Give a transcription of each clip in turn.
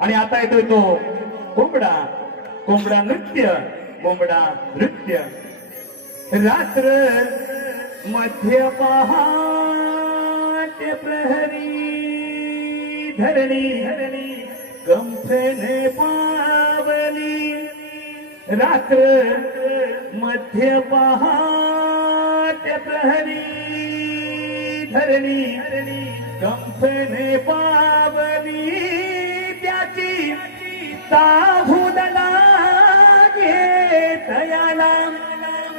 आणि आता येतोय तो कोंबडा कोंबडा नृत्य कोंबडा नृत्य रात्र मध्य पहाट प्रहरी धरणी धरणी कंठने पावली रात्र मध्य पहाट प्रहरी धरणी धरणी कंठने पावली त्याची ताहुदला घेतयाला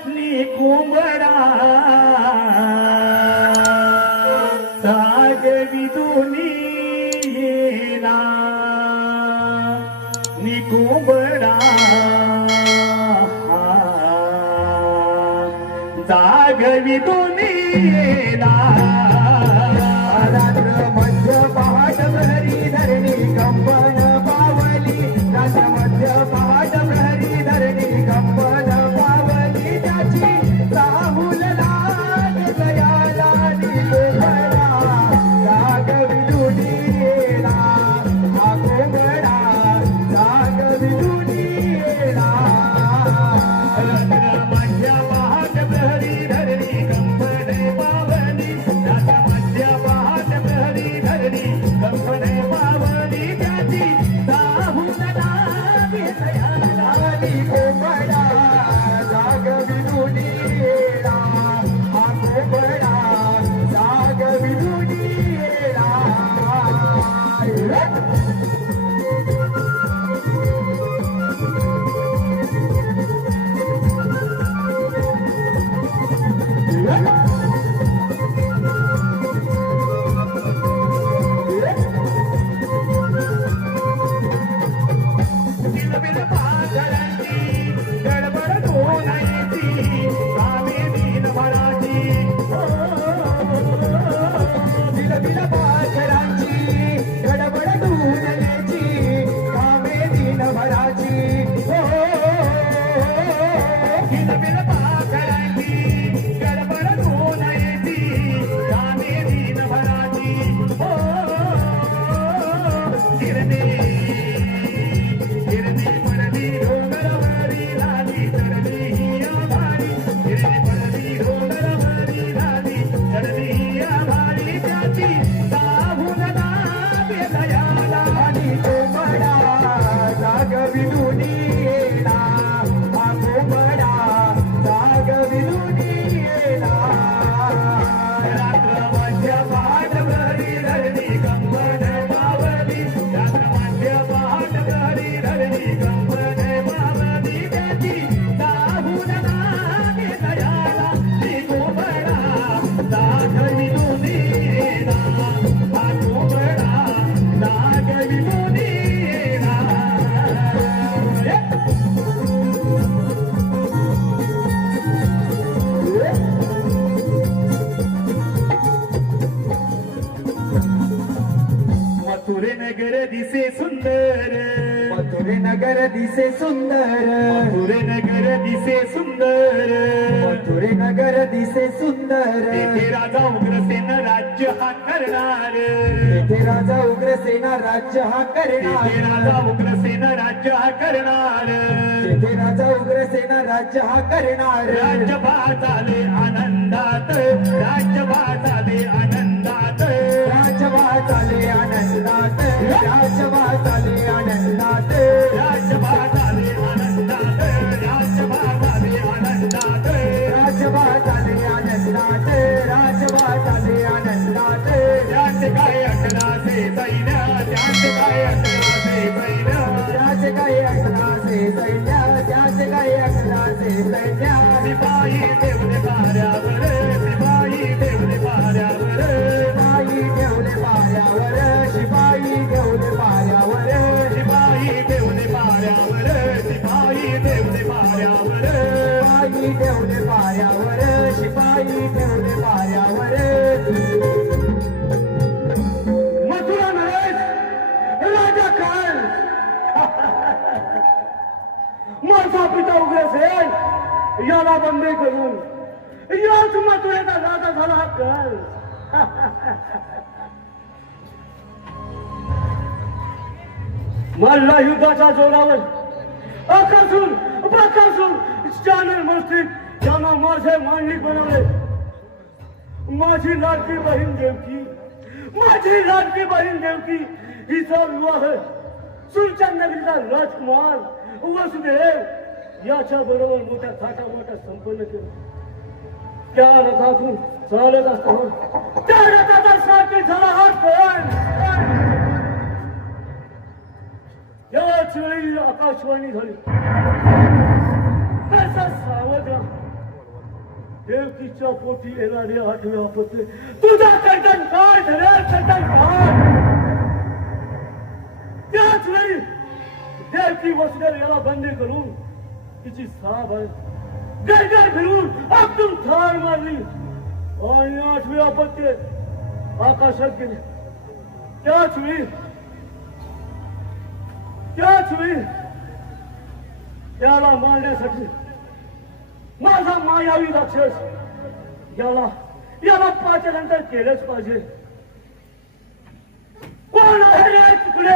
नि कोंबडा जागविदुनी येला नि कोंबडा जागविदुनी येला रात्र मध्य पहाट प्रहरी धरणी कंपन पावली रात्र मध्य पहाट प्रहरी धरणी कंपन पावली त्याची राहुल लाग गयाला कोंबडा जाग विदुनी येला हा कोंबडा जाग विदुनी येला रात्र मध्य पहाट प्रहरी धरणी कंपने पावली रात्र मध्य पहाट प्रहरी धरणी कंपने पावली त्याची ताहुदला घेतयाला कोंबडा जाग विदुनी येला हा कोंबडा जाग विदुनी येला बिलबिल पाखरांची गडबड धुनाईची कामे दिनभराची बिलबिल पाखरांची गडबड धुंदण्याची कामे दिनभराची बिलबिल पाखरांची गडबड धुनाईची कामे दिनभराची गिरणे गिरणी पडली डोंगरावरी लाली चढली ही आभाळी गिरणी पडली डोंगरावरी लाली चढली ही आभाळी त्याची ताहुदला घेतयाला कोंबडा जाग विदुनी येला हा कोंबडा जाग विदुनी येला रात्र मध्य पहाट प्रहरी धरणी कंपन पावली रात्र मध्य पहाट प्रहरी धरणी कंपन पावली त्याची ताहुदला घेतयाला ती कोंबडा दाखविदुनी येला हा कोंबडा दाखविदुनी येला मथुरे नगर दिसे सुंदर मथुरे नगर दिसे सुंदर मथुरे नगर दिसे सुंदर मथुरे नगर दिसे सुंदर तेथे राजा उग्रसेन राज्य हा करणार तेथे राजा उग्रसेना राज्य हा तेथे करणार राजा उग्रसेन राज्य हा करणार तेथे राजा उग्रसेना राज्य हा करणार राज्य पाहताले आनंदात राज्य पाहताले आनंदात राजवाचाले आनंदात राजवाचाले आनंदात राज्य पाहताले आनंदात राज्य पाहताले आनंदात राजवाचाले आनंदात राजवाचाले आनंदात त्याचे काय अकराचे सैन्य त्याचे काय अकराचे सैन्य त्याचे काही अकराचे सैन्य त्याचे काही अकराचे सैन्य सिपाही ठेवले पाऱ्यावर सिपाही ठेवले पाऱ्यावर शिपाई ठेवले पायावर शिपाई ठेवले पायावर सिपाही ठेवले पाऱ्यावर सिपाही ठेवले पाऱ्यावर शिपाई ठेवले पायावर शिपाई ठेवले पायावर मथुरा नरेश माझा कान माझा पिता उग्रसेन याला बंदी करून याच मथुरेचा राजा झाला हा काल. मला युद्धाच्या जोरावर आकाशून चानर मस्तिक यांना माझे मांडलिक बनवले. माझी लाडकी बहीण देवकी हिचा विवाह सुरच्या नगरीचा राजकुमार वसुदेव याच्या बरोबर मोठ्या थाटामाटा संपन्न केला. त्या रथातून चालत असताना त्या रथाचा सारखी झाला हा कण. याच वेळी आकाशवाणी झाली. कसा सावध राहा. देवकीच्या पोटी येणारे 8वे आपत्ती तुझा कर्तन काय ठरेल कर्तन काय. त्याच वेळी देवकी वसुदेव याला बंदी करून तिची 6 बाय गरगर फिरून आतून ठार मारली आणि 8वे आपत्ती आकाशात गेले. त्याच वेळी त्याला मारण्यासाठी माझा मायावी राक्षस याला पाच्यानंतर केलंच पाहिजे. कोण आहे रे तुकडे.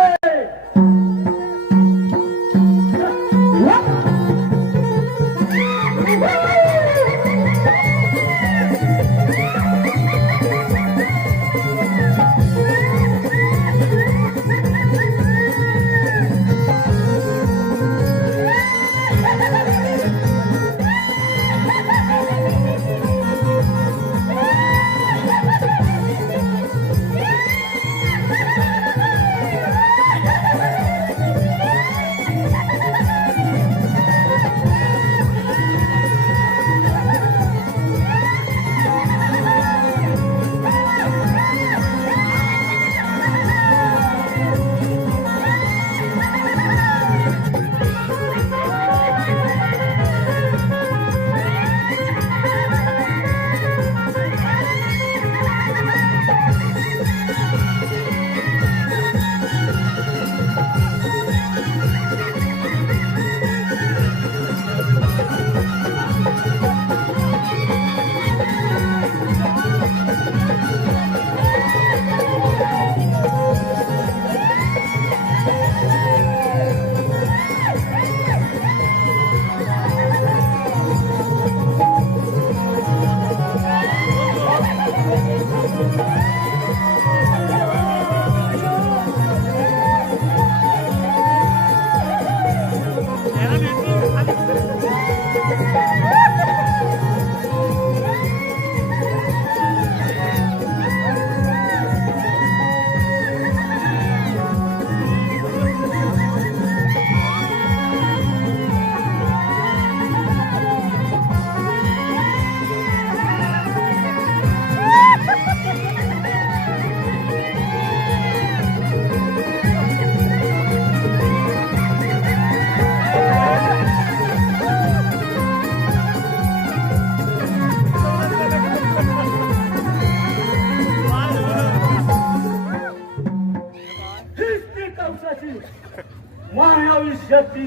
मायावी शक्ती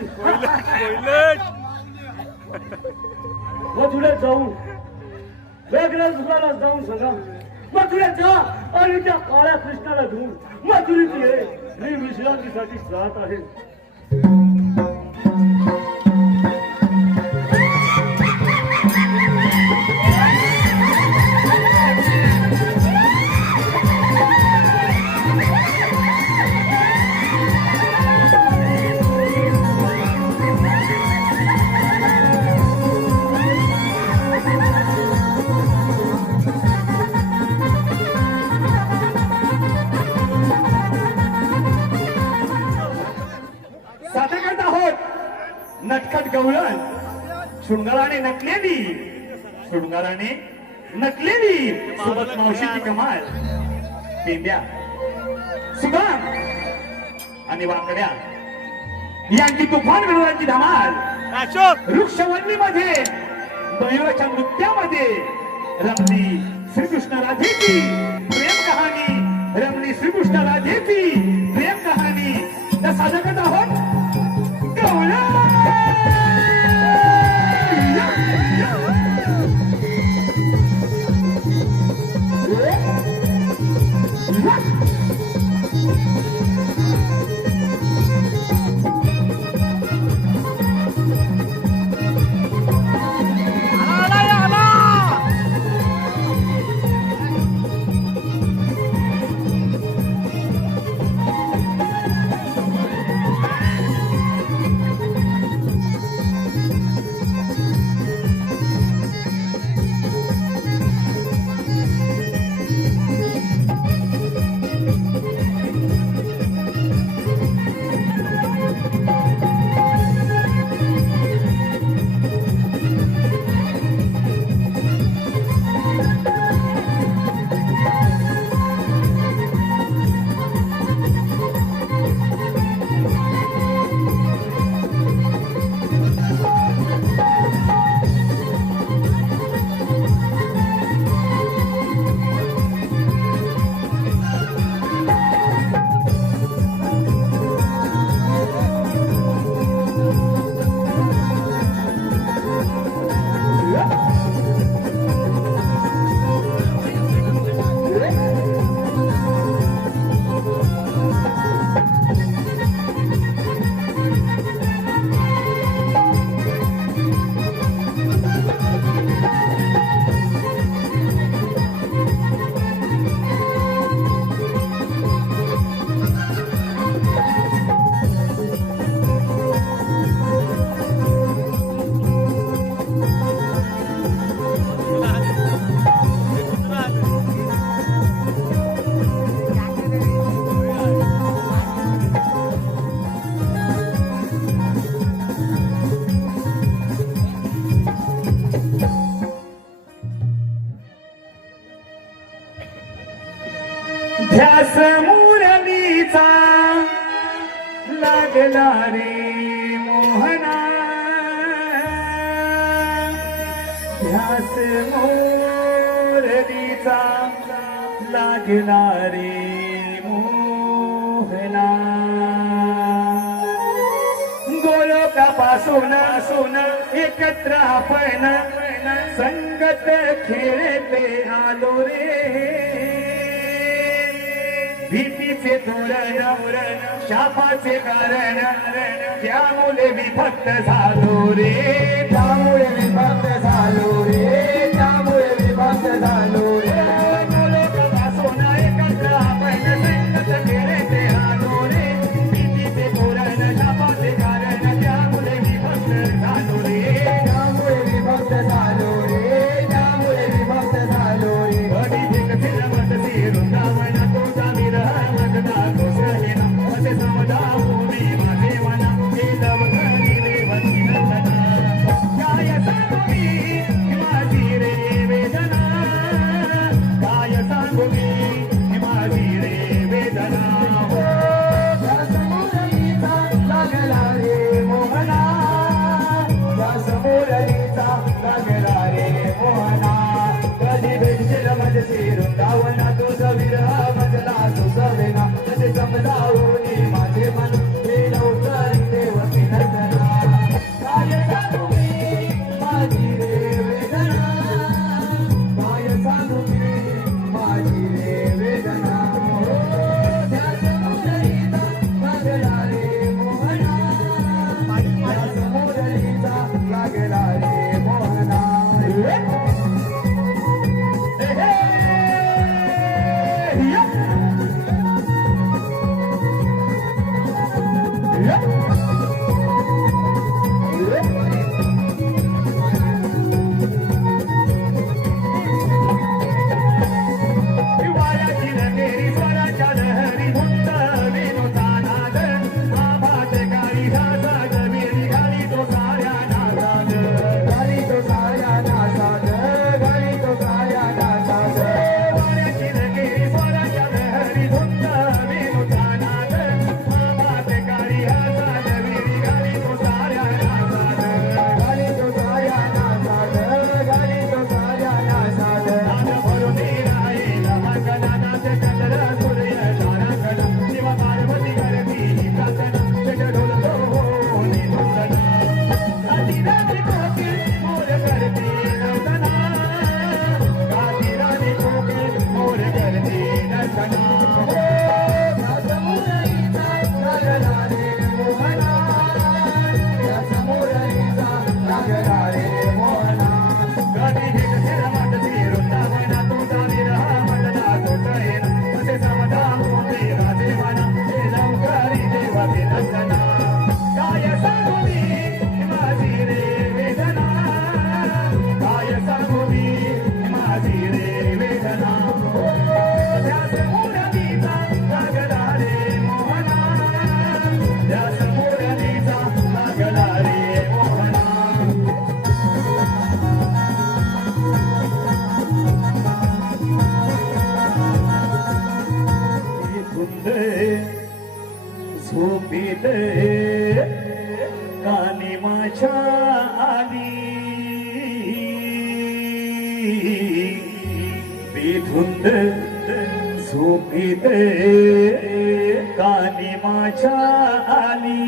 मथुरेत जाऊन वेगळ्या दुकानात जाऊन सांगा मथुरेत जा आणि त्या काळ्या कृष्णाला घेऊन मथुरेत ये. मी विश्रांतीसाठी जात आहे. नटखट गवळण शृंगाराने नटलेली सोबत मावशीची कमाल पेंड्या सुदाम आणि वाकड्या यांची तुफान विरोधाची धमाल वृक्षवल्लीमध्ये मयुराच्या नृत्यामध्ये रमली श्रीकृष्ण राधेची प्रेम कहाणी साधकच आहोत गवळण. ध्यास मुरलीचा लागला रे मोहना. ध्यास मुरलीचा लागला रे मोहना. गोलोकापासून एकत्र आपण संगत खेळते आलो रे. भीतीचे तोरण शापाचे कारण त्यामुळे विभक्त झालो रे. त्यामुळे विभक्त झालो रे. त्यामुळे विभक्त झालो रे. गोलोकापासून एकत्र आपण संगत खेळते आलो रे. भीतीचे तोरण शापाचे कारण त्यामुळे विभक्त झालो रे. त्यामुळे विभक्त झालो रे. त्यामुळे विभक्त झालो रे. कधी देखील वसती वृंदावन तुझा विरह वदना कोसळेना. असे समजावू मी माझे मना केलव घरी रे वंदना. काय सांगू मी माझी रे विडंबना काय सांगू मी माझी रे वेदना काय सांगू मी माझी रे वेदना त्याच मुरलीचा लागला रे मोहना त्याच मुरलीचा लागला रे मोहना धुंद झोपेत कानी माझ्या आली बेधुंद झोपेत कानी माझ्या आली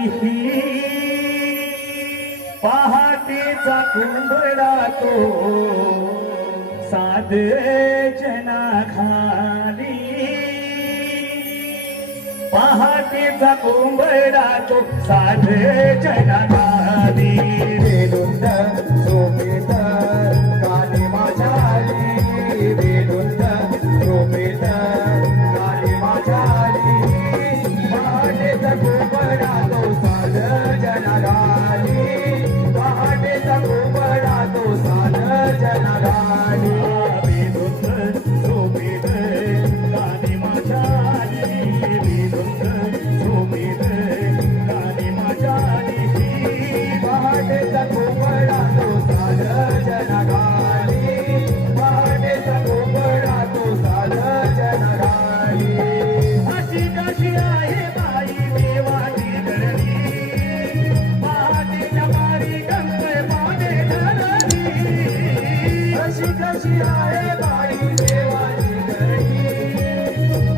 पहाटेचा कुंभडा तो साध जना खाली पहाटेचा कुंभडा तो साध जना खाली बेधुंद झोपेत कानी माझ्या आली बेधुंद झोपेत कानी माझ्या आली पहाटेचा कुंभडा तो साध जना घाली पहाटेचा कुंभडा तो साध जना घाली बेधुंद झोपेत कानी माझ्या आली बेधुंद झोपेत कानी माझ्या आली पहाटेचा कुंभडा तो साध जना घाली पहाटेचा कुंभडा तो साध जना घाली अशी कशी आहे बाई देवाची धरणी पहाटेच्या मारी गंगे पाने धरणी अशी कशी आहे बाई देवाची घरणी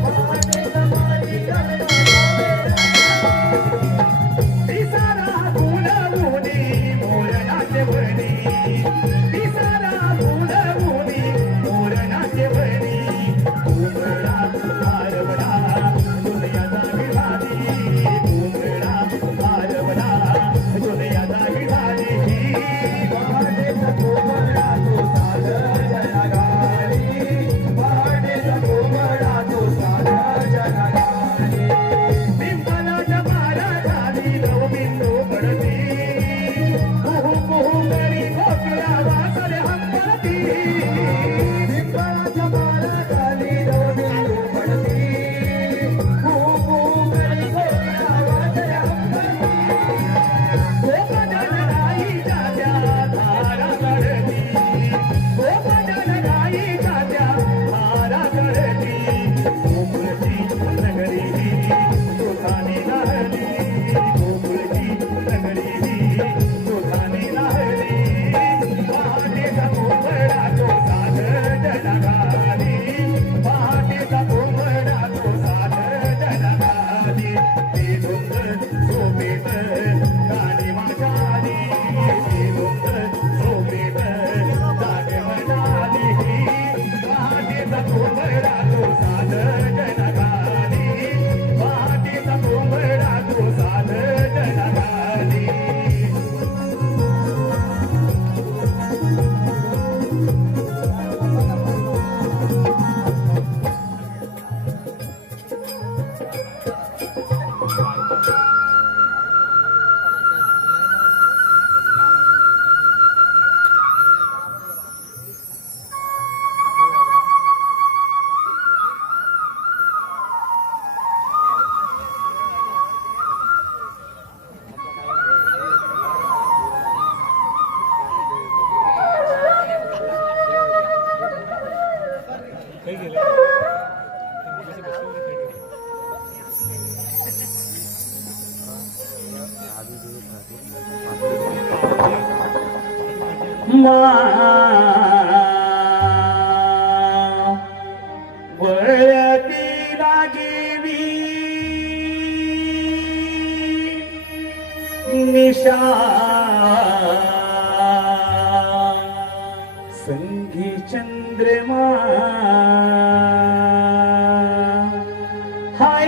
पहाटेचा मारी पिसारा फुलवूनी मोरणाचे वणी पिसारा फुलवूनी मोरणाचे वणी कुंभडा हारवडा दुनियाचा विधानी कुंभडा हारवडा दुनियाचा विधानी पहाटेचा कुंभडा तो साध जना घाली पहाटेचा कुंभडा तो साध जना घाली पिंपलाच्या पाराखाली लवबिंदू पडती कुहू कुहू करी कोकिळा वासरे हंबरती पिंपळाच्या पानाखाली डोबिंदू पडती कू कू करी कोकिळा वाजल्या हंबरती गोपजनराईच्या त्या धारा करती गोपजनराईच्या त्या धारा करती गोकुळची नगरी सुखाने राहली गोकुळची नगरी सुखाने राहली पहाटेचा कुंभडा तो साध जना घाली पहाटेचा कुंभडा तो साध जना घाली बेधुंद झोपेत कानी माझ्या आली बेधुंद झोपेत जागे म्हणाली पहाटेचा कुंभडा तो साध जना घाली पहाटेचा कुंभडा तो साध जना घाली वळती लागेवी निशा संगी चंद्रमा हाय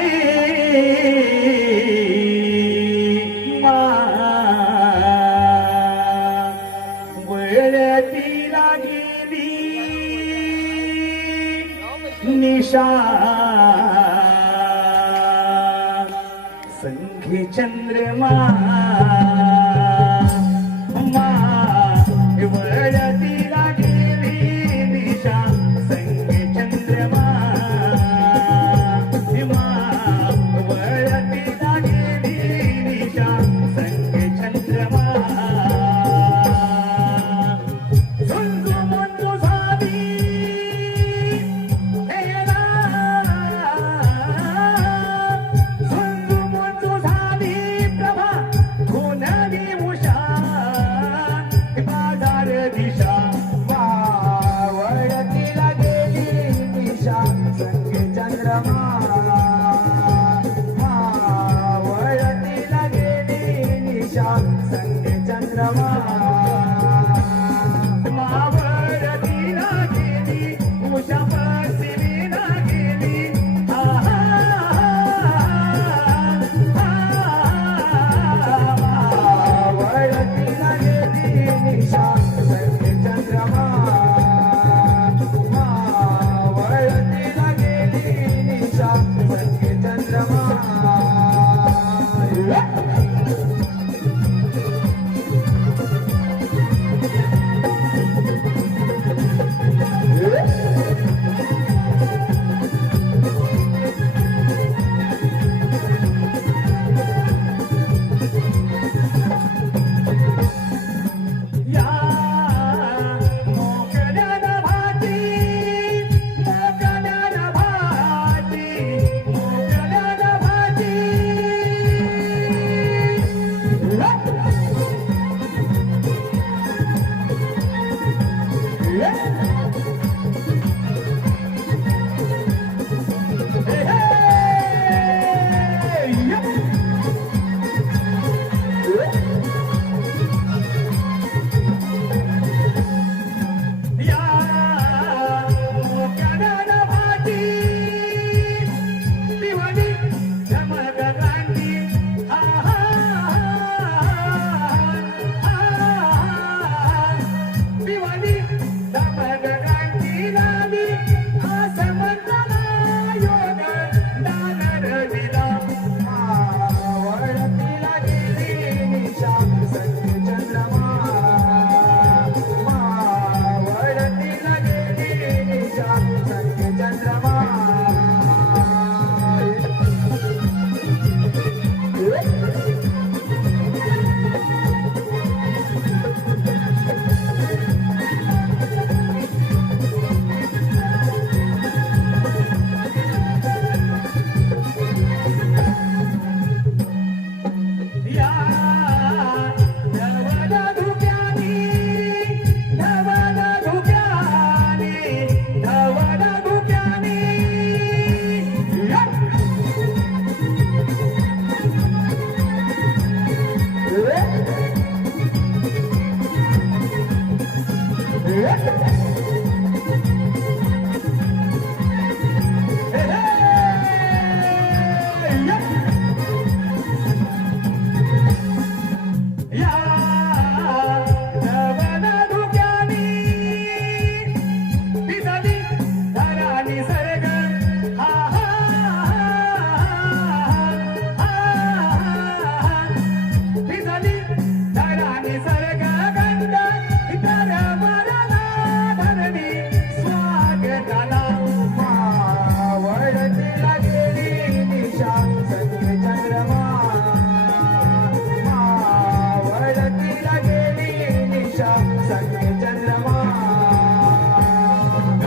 वळती लागेवी निशा संघ संघी चंद्रमा वळतीला गेली दिशा संघी चंद्रमा वळतीला गेली दिशा संघी चंद्रमा झुंजुमून तुझावी झुंजुमून तुझावी प्रभा धुनवी उषा बाजार दिशा वळतीला गेली दिशा संगे चंद्रमा वळतीला गेली दिशा संगे चंद्रमा मावळतीला गेली उषा पश्चिमेला गेली वळतीला गेली दिशा संगे चंद्रमा वळतीला गेली दिशा संगे चंद्रमा या मोकळ्यान भाती मोकळ्यान भाती मोकळ्यान भाती या मोकळ्यान भाती दिवाळी धमक क्रांती दिवाळी धमक क्रांती लाली आसमंतला योग दानर दिला वळतीला गेली दिशा संगे चंद्रमा वळतीला गेली दिशा संगे चंद्रमा या धवल धुक्यानी धवल धुक्यानी धवल धुक्यानी या धवल धुक्यानी भिजली धरा निसर्ग भिजली धरा निसर्ग गंध इतर वरला धरणी स्वागताला वळतीला गेली दिशा संगे चंद्रमा वळतीला गेली दिशा संगे चंद्रमा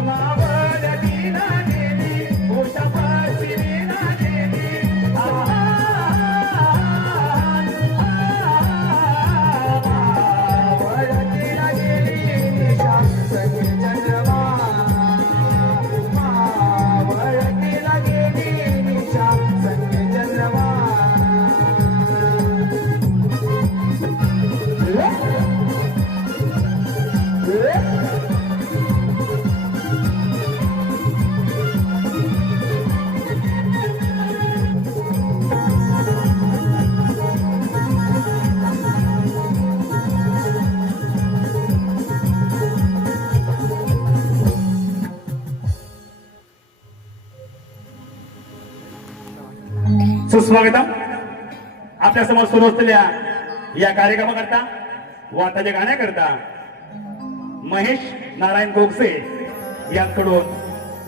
मावळतीला गेली उषा पश्चिमेला गेली वळतीला गेली दिशा संगे चंद्रमा वळतीला गेली दिशा संगे चंद्रमा सुस्वागतम आपल्या समोर सुरू असलेल्या या कार्यक्रमाकरता वाटाच्या गाण्याकरता महेश नारायण गोगसे यांकडून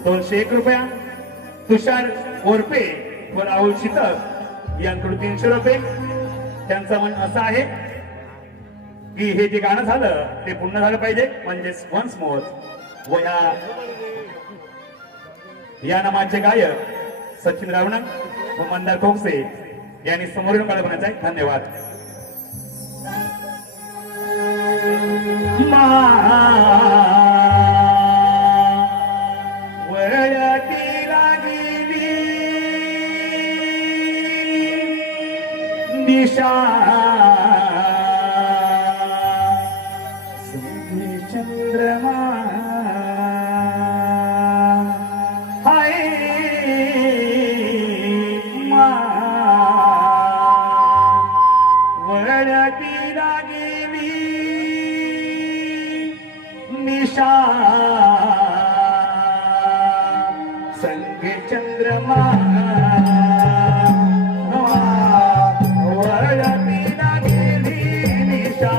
201 रुपया, तुषार ओरपे व राहुल शीतल यांकडून 300 रुपये. त्यांचं म्हणणं असं आहे की हे जे गाणं झालं ते पूर्ण झालं पाहिजे, म्हणजेच वन्स मोर. व या नामाचे गायक सचिन रावणक व मंदार खोगसे यांनी समोरून काळ बनायचं आहे. धन्यवाद. वळती लागली दिशा चंद्रमा हाय वळती लागली निशा संगे चंद्रमा वळती लागली निशा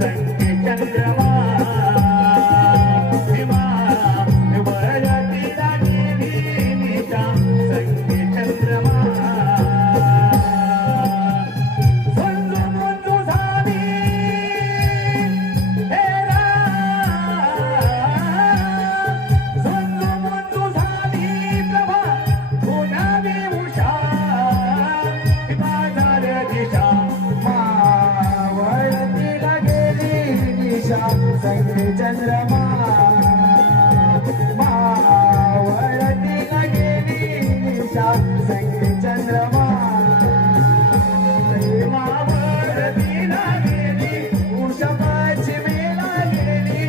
संगे चंद्रमा वळती लागली निशा संगे चंद्रमा संगे चंद्रमा वळती लागली निशा संगे चंद्रमा वळती लागली उषा पश्चिमेला गेली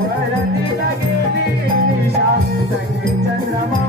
वळती लागली निशा संगे चंद्रमा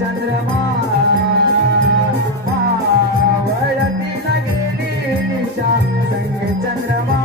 चंद्रमा वळती लागली निशा संगे चंद्रमा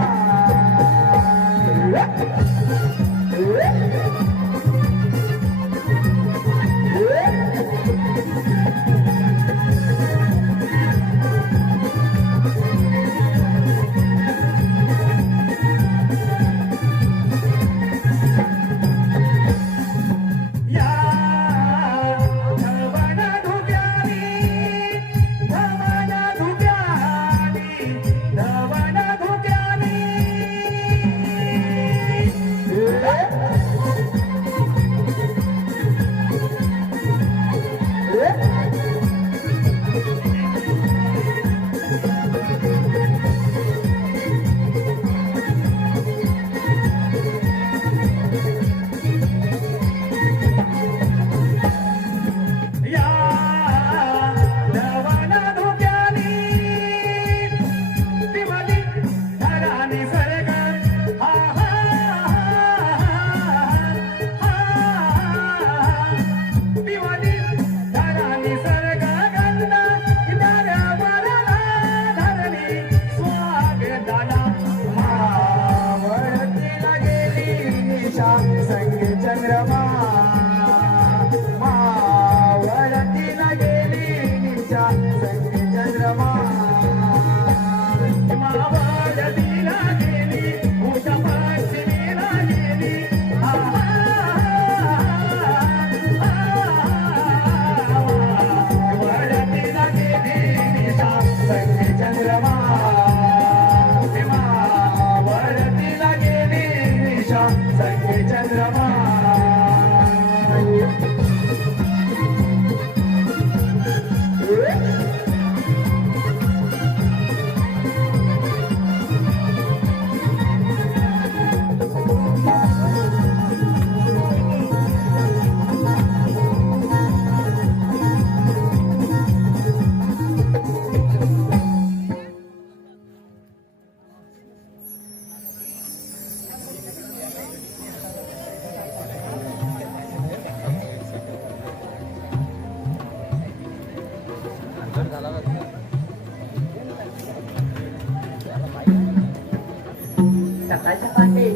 सकाळच्या पाटे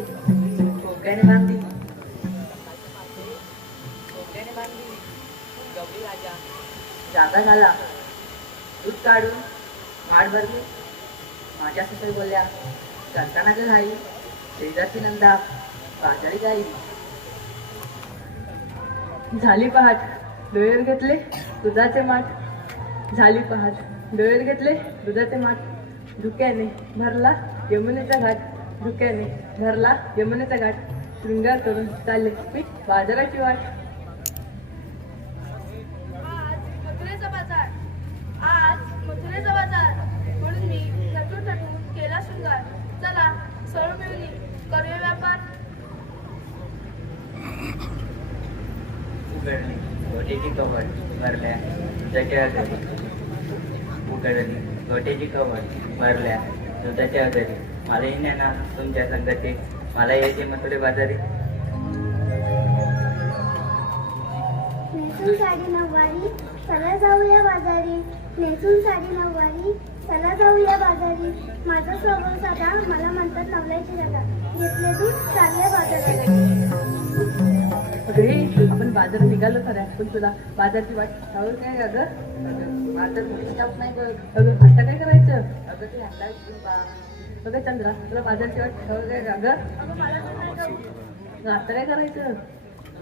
कोक्याने बांधली गौरी राजा जागा झाला दूध काढून माठ भरली माझ्या सुद्धा बोलल्या करताना ग घाई शेजारची नंदा बाजारी गाई झाली पहाट डोळ्यावर घेतले दुधाचे माठ झाली पहाट डोळ्यावर घेतले दुधाचे माठ धुक्याने भरला यमुनेचा घाट धुक्याने भरला यमुनेचा घाट शृंगार करून चालले मी बाजाराची वाट आज मथुरेचा बाजार म्हणून मी नटून नटून केला शृंगार चला सळू मिळून करूया व्यापार उघडली गोटेची कवड भरल्या दुधाच्या घरी उघडली गोटेची कवड भरल्या दुधाच्या घरी मला येण्या ना तुमच्या संगती मला यायचे मथुरे बाजारी नेसून साडी नऊवारी चला जाऊया बाजारी नेसून साडी नऊवारी चला जाऊया बाजारी माझा स्वभाव साधा मला म्हणतात नवल्याची जागा घेतले दूध चालले बाजाराला अरे आपण बाजार निघालो खऱ्या पण तुला बाजारची वाट ठाऊर काय अगं बाजार स्टाफ नाही बघ अगं आता काय करायचं अगं ते अगं चंद्रा तुला बाजारची वाट ठाऊर काय अगं आता काय करायचं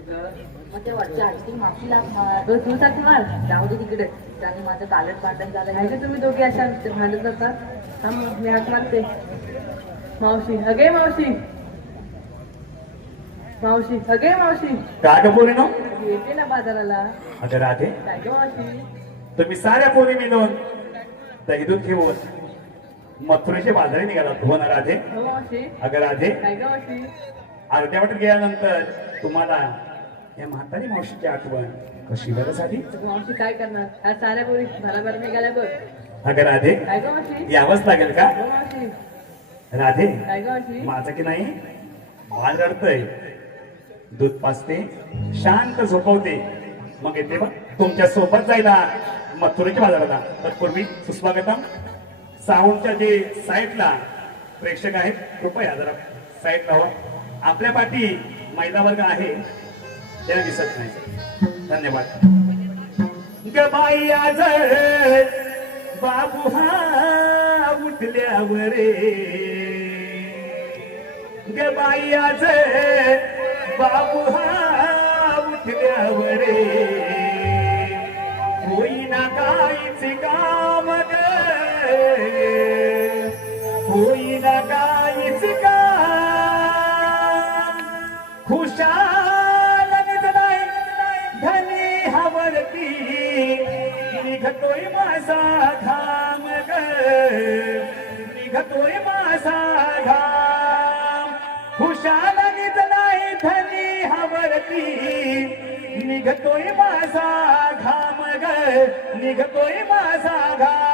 मग ते वरच्या आरती माफी लागणार तू साठी मार जाऊ दे तिकडे त्याने माझं कालच भांडण झालं नाही का तुम्ही दोघे अशा भांडत जातात थांब मी हात मारते मावशी अगे मावशी मावशी अगे मावशी काय ग पोरीनो येते ना बाजाराला अगं राधे काय ग मावशी तुम्ही साऱ्या पोरी मिळून दही दूध घेऊन मथुरेच्या बाजारी निघाला हो ना राधे हो मावशी अगं राधे काय ग मावशी अर्ध्या वाटेत गेल्यानंतर तुम्हाला या म्हातारी मावशीची आठवण कशी बरं झाली मावशी काय करणार ह्या साऱ्या पोरी भराभर निघाल्या बघ अगं राधे काय ग मावशी यावंच लागेल का हो मावशी राधे काय ग मावशी माझं की नाही बाळ रडतय दूध पाजते शांत झोपवते मग येते बघ तुमच्या सोबत जायला मथुरेच्या बाजाराला तत्पूर्वी सुस्वागतम साऊंडच्या जे साईडला प्रेक्षक आहेत कृपया जरा साईड लावा आपल्या पाठी महिला वर्ग आहे त्याला दिसत नाही धन्यवाद गबाई आज बाबू हा उठल्यावर गबाई आज बाबू हा उठल्यावर होईना काहीच काम ग होईना काहीच काम खुशाल निघलाय धनी हवरती निघतोय माझा घाम ग निघतोय माझा घाम खुशाल निघलाय धनी हवरती निघतोय माझा घाम ग निघतोय माझा घाम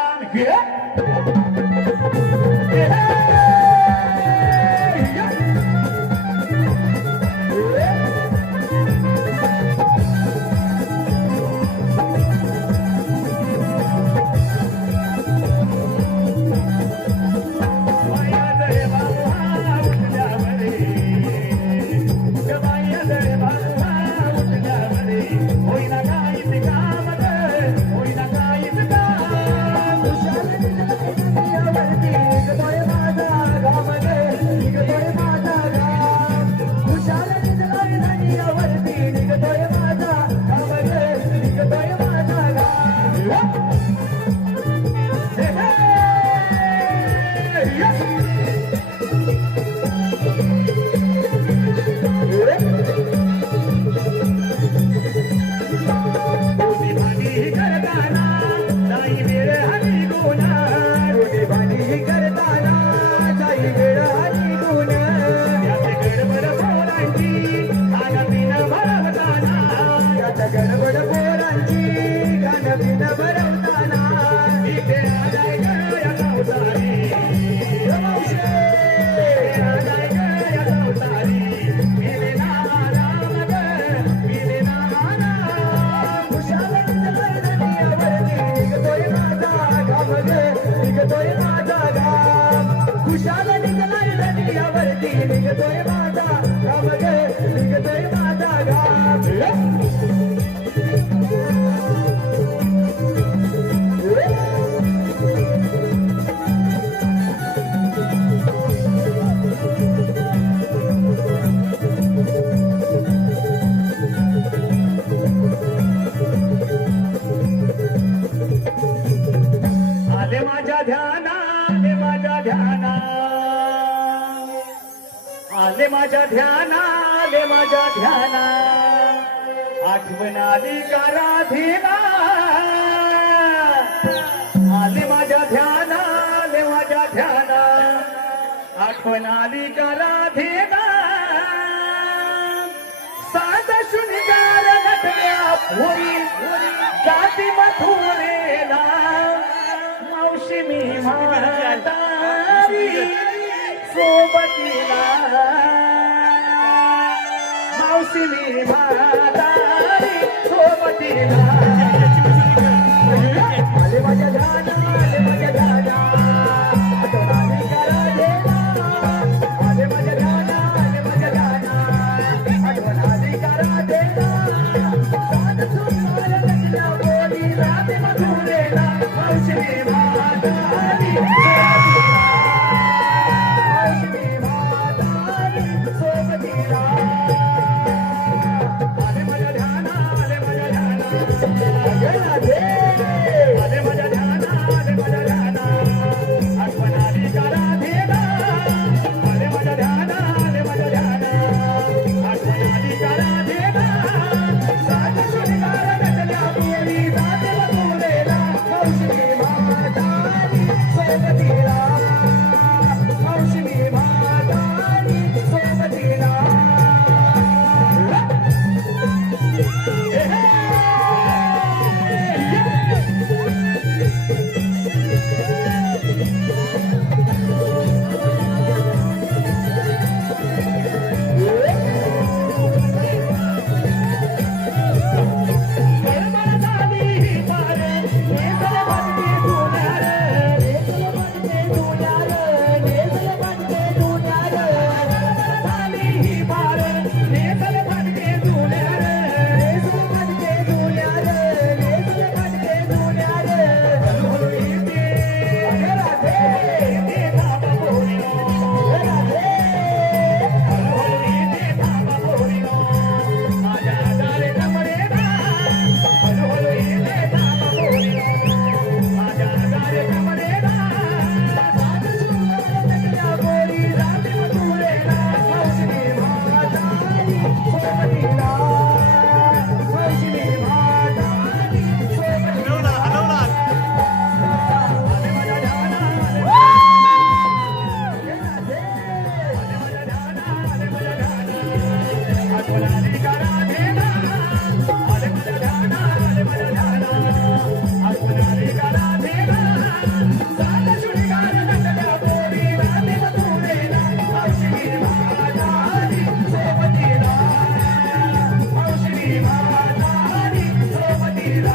शाल निघलाय नदीवरती निघतोय माझा घाम ग निघतोय माझा घाम आले माझ्या ध्याना आले माझ्या ध्याना आले माझ्या ध्याना आले माझ्या ध्याना आठवण आली का राधेला आले माझ्या ध्याना आले माझ्या ध्याना आठवण आली का राधेला साध शृंगार घटल्या भोरी जाती मथुरेला मावशी मी म्हातारी सोबतीला मावशी मी म्हातारी सोबतीला आले माझ्या ध्याना आले माझ्या ध्याना आठवण आली का राधेला आले माझ्या ध्याना आले माझ्या ध्याना आठवण आली का राधेला साध सुंदर रचना बोली राधे मधुरेला मावशी मी म्हातारी मावशी मी म्हातारी सोबतीला आले माझ्या ध्याना आले माझ्या ध्याना राधे राधे आले माझ्या ध्याना आले माझ्या ध्याना आठवण आली का राधेला आले माझ्या ध्याना आले माझ्या ध्याना आठवण आली का राधेला साध शृंगार घटल्या बोली राधे मधुरेला मावशी मी म्हातारी सोबतीला मावशी मी म्हातारी सोबतीला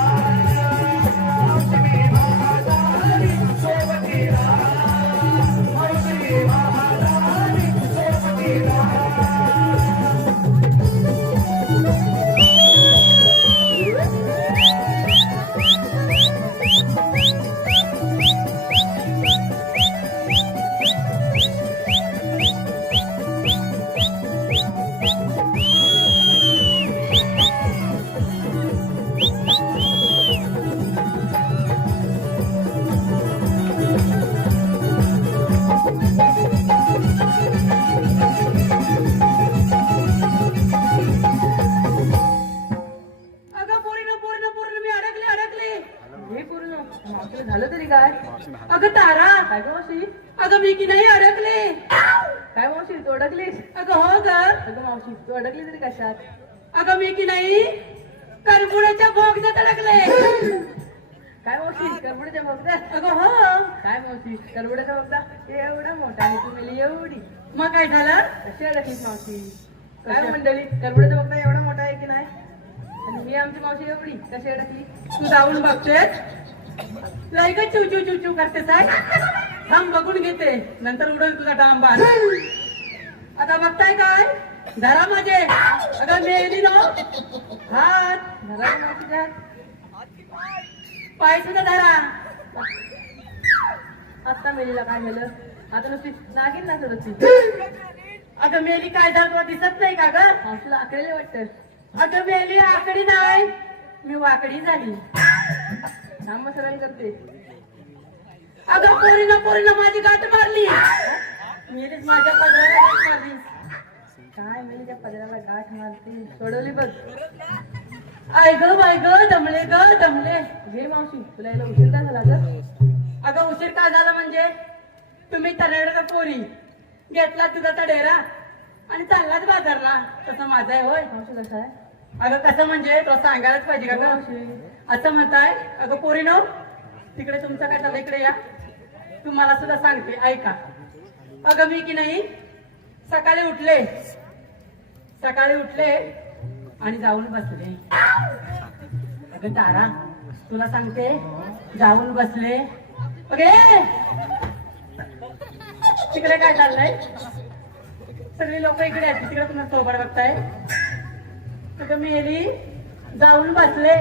अगं तारा, काय गं मावशी? अगं मी की नाही अडकले. काय मावशी तू अडकलीस? अगं हो ग. अगं मावशी तू अडकली तरी कशात? अगं मी की नाही करमुड्याच्या बोगद्यात अडकले. काय मावशी करमुड्याच्या बोगद्यात? अगं हो. काय मावशी करमुड्याचा बोगदा एवढा मोठा आणि तू मेली एवढी. मग काय झालं? कशी अडकलीस मावशी? काय मंडळी करमुड्याचा बोगदा एवढा मोठा आहे की नाही? आणि ही आमची मावशी एवढी कशी अडकली? तू जाऊन बघतोय. लय ग चिव चिव चिव चिव करते साहेब. थांब बघून घेते नंतर उडल तुझा डांबा. आता बघताय काय धरा माझे अगं मेली ना हात धरा मावशी हात. पाय सुद्धा धरा. आत्ता मेलीला काय झालं? आता नुसती नागिन ना होती. अगं मेली काय झालं तुला दिसत नाही का ग? मावशीला आकडेले वाटतं. अगं मेली आकडी नाही मी वाकडी झाली. थांब सरांनी करते. अगं पोरीनं माझी गाठ मारली. मेलीच माझ्या पदराला गाठ मारली. काय मेलीच्या पदराला गाठ मारते. सोडवली बघ. आय ग बाय ग दमले ग दमले. घे मावशी तुला यायला उशीर का झाला ग? अगं उशीर का झाला म्हणजे तुम्ही तडेरा पोरी घेतला तुझा तडेरा आणि चाललाच बाजारला. तसं माझं आहे होय. मावशी कसं आहे? अगं कसं म्हणजे तुला सांगायलाच पाहिजे का ग? मावशी असं म्हणताय अगं पोरीनो तिकडे तुमचं काय चाललं इकडे या. तुम्हाला सुद्धा सांगते ऐका. अगं मी की नाही सकाळी उठले आणि जाऊन बसले. अगं तारा तुला सांगते जाऊन बसले. अगे तिकडे काय चाललंय? सगळी लोक इकडे आहेत तिकडे तुम्हाला सोबत बघताय. अगं मेली जाऊन बसले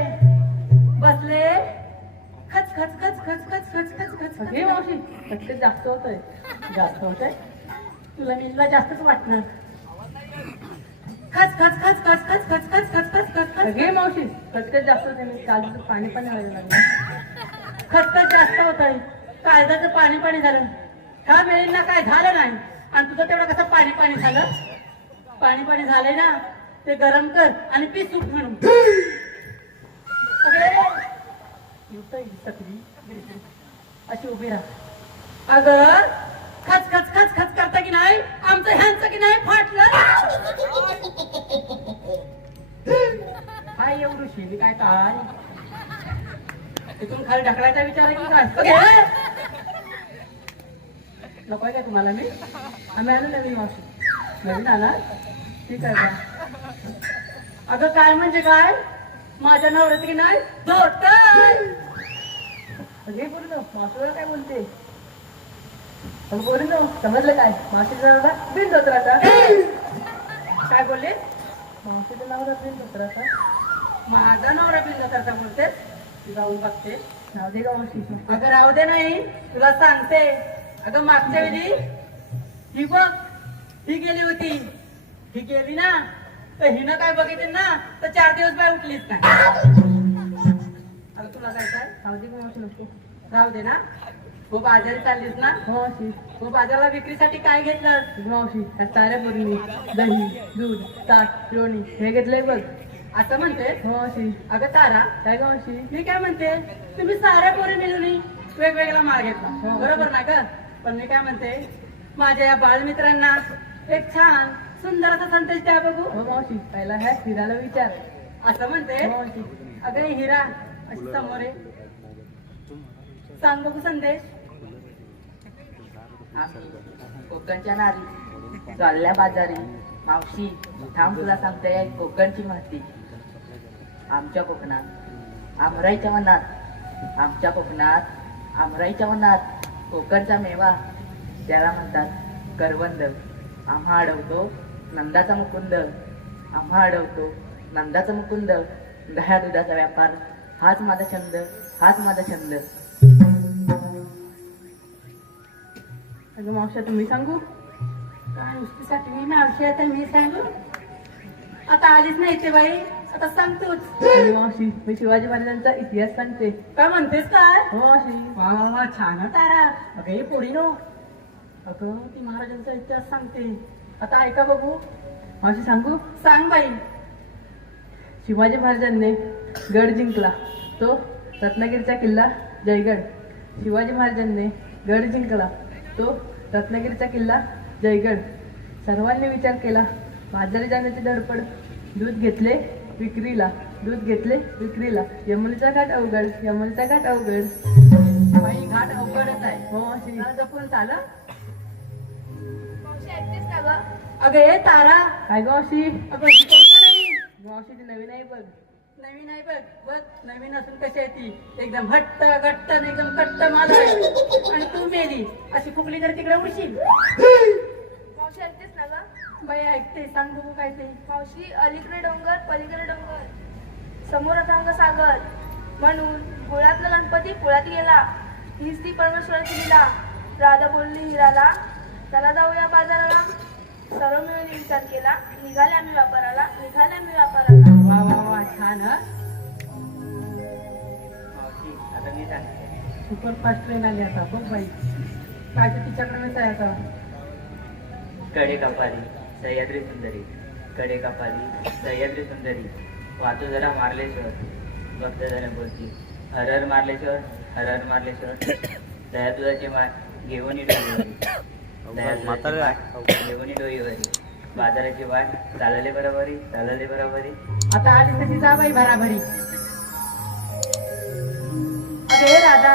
खच खच खच खच खच खच खच खच घे मावशी फटके जास्त होतोय. जास्त होत आहे तुला मेलीला जास्तच वाटणार. खच खच खच खच खच खच खच खच खच खच खच घे मावशी फटके जास्त होते. मी काल पाणी पण व्हायला लागलं. खचखच जास्त होत आहे. काळजाचं पाणी पाणी झालं. ह्या मेलींना काय झालं नाही आणि तुझं तेवढं कसं पाणी पाणी झालं. पाणी पाणी झालंय ना ते गरम कर आणि पी सूप म्हणून. अशी उभी राहा. अगं खच खच खच खच करता की नाही आमचं ह्यांचं की नाही फाटलं. काय एवढं शेली काय काय तिथून खाली ढकलायचा विचार आहे की काय? नकोय काय तुम्हाला मी? आम्ही आलो नवीन मावशी. नवीन आला ठीक आहे का? अगं काय म्हणजे काय माझ्या नवऱ्यात की नाही धोतर. घे बोललो मावशीवर काय बोलते? बोललो समजलं काय? मावशीचा नवरा बिन धोत्राचा. काय बोलले? मावशीचं नवरा बिन धोत्राचा. माझा नवरा बिंदासारखा बोलते. जाऊन बघते. नाव दे का मावशी? अगं राहू दे नाही तुला सांगते. अगं मागच्या वेळी ही बघ ही गेली होती. ही गेली ना तर हिनं काय बघितलं ना तर 4 दिवस बाय उठलीच नाही. अगं तुला काय काय नाव दे का मावशी? नको राहू दे ना. हो बाजारी चाललीस ना. हो मावशी. हो बाजारला विक्रीसाठी काय घेतलं? मावशी या साऱ्या पोरींनी दही दूध ताक लोणी हे घेतलंय बघ. असं म्हणते. हो मावशी. अगं तारा काय का मावशी? मी काय म्हणते तुम्ही साऱ्या पोरी मिळून वेगवेगळा माल घेतला हो. बरोबर ना ग? पण मी काय म्हणते माझ्या या बालमित्रांना एक छान सुंदर असा संदेश द्या बघू. हो मावशी पहिला ह्या फिरायला विचार. असं म्हणते. हो मावशी. अगं ही हिरा अशी समोर आहे. सांग बघू संदेश. कोकणच्या नारी चालल्या बाजारी मावशी थांब तुला सांगते कोकणची माती. आमच्या कोकणात आमराईच्या वनात आमच्या कोकणात आमराईच्या वनात कोकणचा मेवा त्याला म्हणतात करवंद. आम्हा अडवतो नंदाचा मुकुंद. आम्हा अडवतो नंदाचा मुकुंद. दह्या दुधाचा व्यापार हाच माझा छंद हाच माझा छंद. अगं मावशा तुम्ही सांगू? काय नुसतीसाठी मी मावशी आता मी सांगू. आता आलीच नाही ते बाई आता सांगतोच. अरे मावशी मी शिवाजी महाराजांचा इतिहास सांगते. काय म्हणतेस काय? हो मावशी. वा वा वा छान हं तारा. अगं हे पोरी नो अगं ती महाराजांचा इतिहास सांगते. आता ऐका बघू. मावशी सांगू? सांग बाई. शिवाजी महाराजांनी गड जिंकला तो रत्नागिरीचा किल्ला जयगड. शिवाजी महाराजांनी गड जिंकला तो रत्नागिरीचा किल्ला जयगड. सर्वांनी विचार केला बाजारी जाण्याची धडपड. दूध घेतले विक्रीला दूध घेतले विक्रीला. यमुनेचा घाट अवघड यमुनेचा घाट अवघड. बाई घाट अवघडच आहे. हो मावशी. जरा जपून चाल हं. मावशी ऐकतेस का ग? अगं हे तारा काय गं मावशी? अगं ही कोण गं नाही? मावशी ती नवीन आहे बघ. नवीन आहे बघ बघ नवीन असून कशी आहे ती एकदम हट्ट घट्ट आणि एकदम कट्ट माल आहे आणि तू मेली अशी फुकली तर तिकडे उडशील मावशी ऐकतेस ना ग बाई ऐकते सांग बघू काय ते मावशी अलीकडे डोंगर पलीकडे डोंगर समोर रंग सागर म्हणून गोळ्यातला गणपती पोळ्यात गेला हीच ती परमेश्वराची लीला राधा बोलली हिराला चला जाऊया बाजाराला सर्व मिळून विचार केला निघाले आम्ही व्यापाराला वा वा वा छान हा मावशी आता मी सांगते. सुपरफास्ट ट्रेन आली आता बघ बाई काय ते तिच्याकडेच आहे आता कडे कपाली सह्याद्री सुंदरी कडे कपाली सह्याद्री सुंदरी वाचू जरा मार्लेश्वर भक्त जरा बोलती हर हर मार्लेश्वर दया तुझाची वाट घेऊन घेऊन डोईवरी बाजाराची वाट चालले बरोबरी आता आली तशी जा बाई भराभरी अगं हे राधा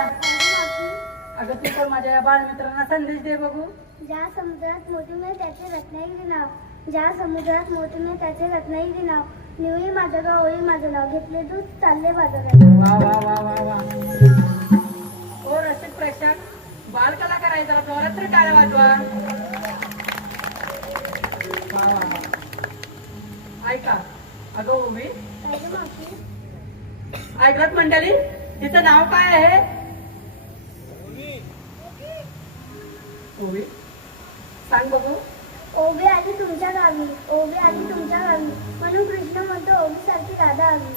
अगं तू पण माझ्या या बाळमित्रांना संदेश दे बघू ज्या समुद्रात मोती मिळेल त्याचे रत्नागिरी नाव ज्या समुद्रात मोती मिळेल त्याचे रत्नागिरी नाव निवळी माझं गाव ओळी माझं नाव घेतले दूध चालले बाजारात वा वा वा वा वा ओ रसिक प्रेक्षक बालकला करायचा जरा जोरात तरी टाळ्या वाजवा वा वा वा ऐका अगं ओवी मावशी ऐकत मंडळी तिचं नाव काय आहे ओवी सांग बघू ओवी आली तुमच्या गावी ओवी आली तुमच्या गावी म्हणून कृष्ण म्हणतो ओवी सारखी राधा हवी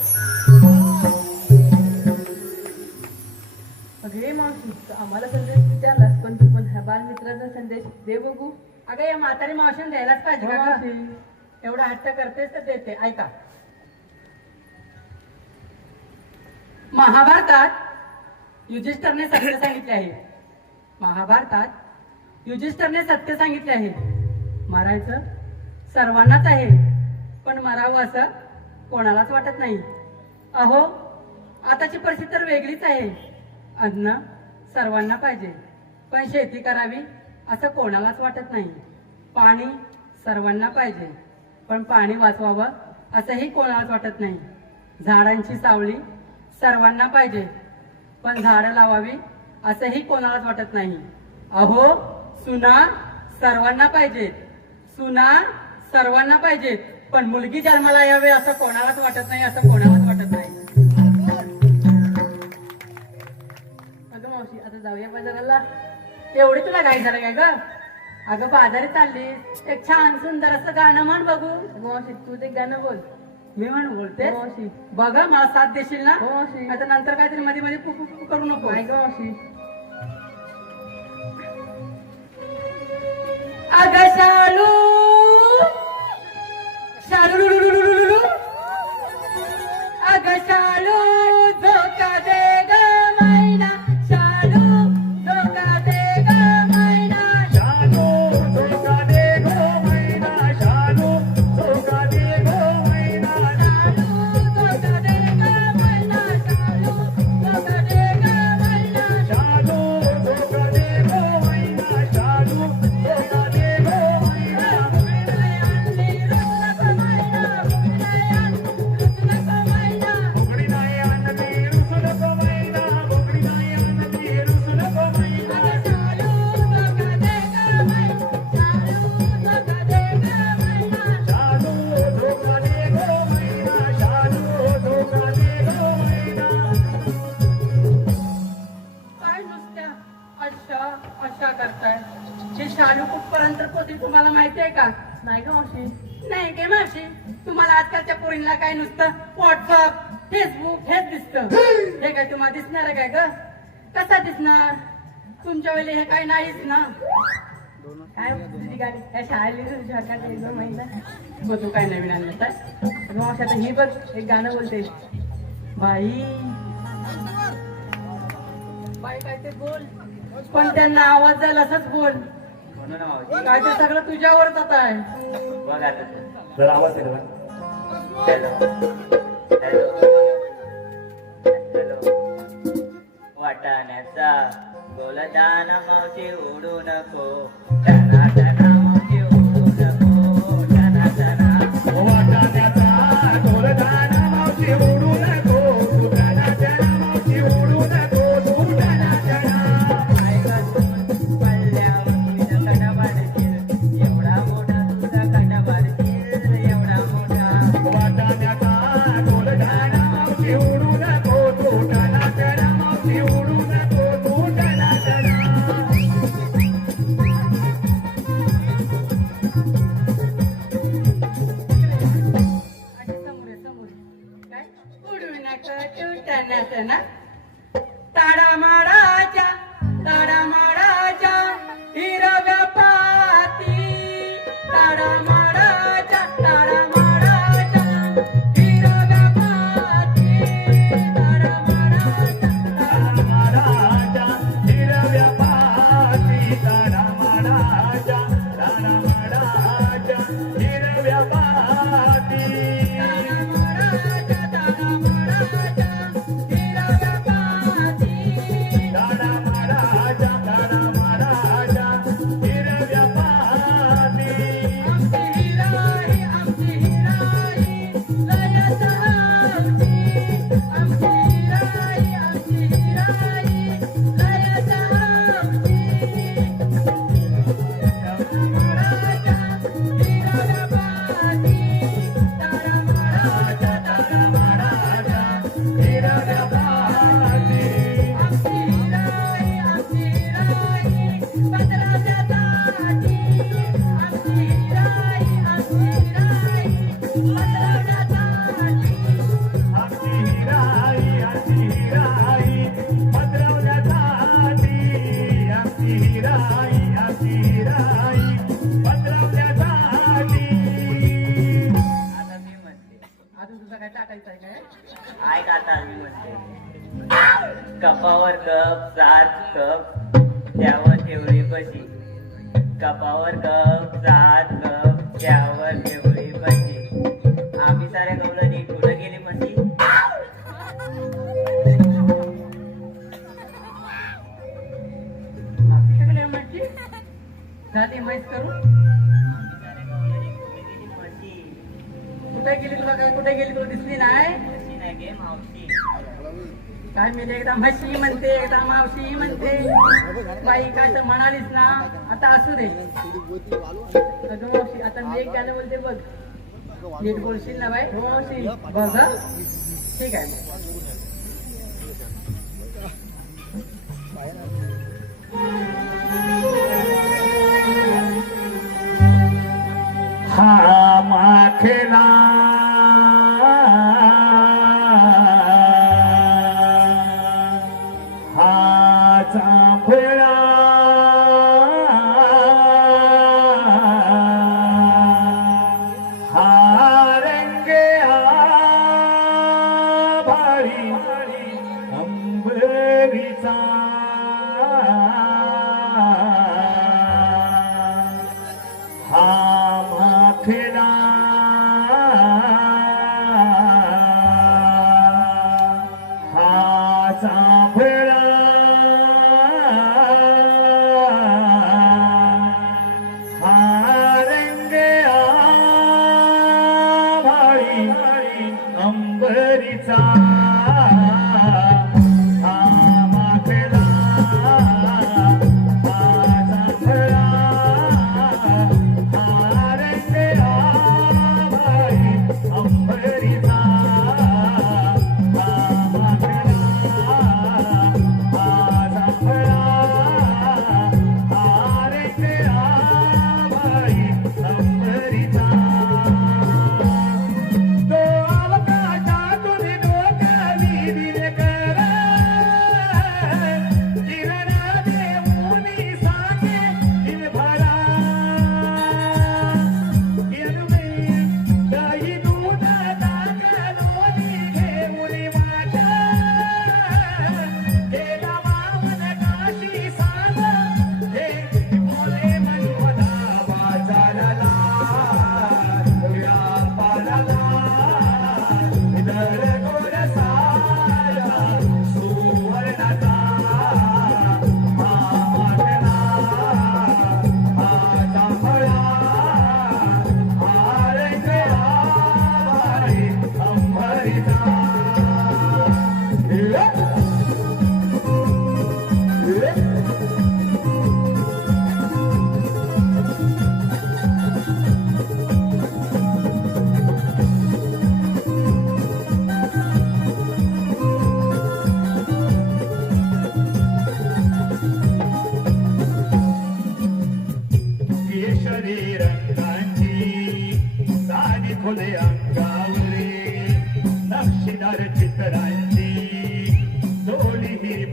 अगे मावशी तू आम्हाला संदेश विचारलास पण तू पण ह्या बालमित्राचा संदेश दे बघू. अगं या म्हातारी मावशीने द्यायलाच पाहिजे का मावशी. गं? एवढा हट्ट करतेस तर देते ऐका महाभारतात युधिष्ठिरने सत्य सांगितले आहे महाभारतात युधिष्ठिरने सत्य सांगितले आहे मारायचं सर्वांनाच आहे पण मरावं असं कोणालाच वाटत नाही अहो आताची परिस्थिती तर वेगळीच आहे अन्न सर्वांना पाहिजे पण शेती करावी असं कोणालाच वाटत नाही पाणी सर्वांना पाहिजे पण पाणी वाचवावं असंही कोणालाच वाटत नाही झाडांची सावली सर्वांना पाहिजे पण झाडं लावावी असंही कोणालाच वाटत नाही अहो सुना सर्वांना पाहिजेत पण मुलगी जन्माला यावी असं कोणालाच वाटत नाही अगं मावशी आता जाऊया बाजाराला. एवढी तुला घाई झालं काय ग अगं बाजारी चालली एक छान सुंदर असं गाणं म्हण बघू अगं मावशी तू ते गाणं बोल. मी म्हणून बोलते हो मावशी. बघा मला साथ देशील ना हो मावशी. आता नंतर काहीतरी मध्ये मध्ये करू नको नाही गं मावशी. अगं शालू अगं शालू धोका दे ग मैना शालू धोका दे ग मैना शालू धोका दे गो मैना शालू धोका दे गो मैना शालू धोका दे ग मैना शालू धोका दे ग मैना शालू धोका दे गो मैना शालू धोका दे गो मैना बुगडी नाही आणली रुसू नको मैना बुगडी नाही आणली रुसू नको मैना शालू धोका दे गो मैना शालू धोका दे गो मैना काय नुसत्या अशा करताय हे शालू कुठपर्यंत पोहोचली तुम्हाला माहिती आहे का नाही गं मावशी. नाही काय मावशी तुम्हाला आजकालच्या पोरींना काय नुसतं व्हॉट्सअप फेसबुक हेच दिसतं हे काय तुम्हाला दिसणार आहे काय ग कसा दिसणार तुमच्या वेळी हे काय नाहीच ना काय तुझी गाडी काय शाळेला झोका दे गं महिला. मग तू काय नवीन आणलं तर अगं मावशी आता ही बघ एक गाणं बोलते. बाई बाई काय ते बोल पण त्यांना आवाज जाईल असंच बोल म्हणून मावशी काय ते सगळं तुझ्यावरच आता आहे बघ आता तू. जरा आवाज येतो हॅलो वाटाण्याचा गोलदान मावशी उडू नको टना टना मावशी उडू नको टना टना वाटाण्याचा ढोलदान मावशी उडू ताडामाडाच्या हिरव्या पाती ताडामाडाच्या हिरव्या पाती ताडामाडाच्या राजा हिरव्या पाती राजा हिरव्या पाती अजून तुझा काय टाकायचं आहे काय काय करता मी म्हणते कपावर कप 7 कप त्यावर ठेवली कशी कपावर कप 7 कप त्यावर ठेवली कशी आम्ही साऱ्या गवळणी कुठं गेली म्हशी आपल्याकडे म्हटली झाली मैस करू आम्ही साऱ्या गवळणी कुठे गेली म्हशी कुठे गेली तुला दिसली नाही म्हशी नाही गे मावशी काय मी एकदा म्हशी म्हणते एकदा मावशी म्हणते बाई काय तर म्हणालीस ना आता असू दे अगं मावशी आता मी एक गाणं बोलते बघ नीट बोलशील ना बाई हो मावशी बघ हं? ठीक आहे हा माखेला हा चांफळा हा रंगे भारी अंबरीचा हा माखेला हा चांफळा हा रंगे भारी अंबरीचा हा माखेला हा चांफळा फुले अंगावरी नक्षीदार चित्रांची डोली ही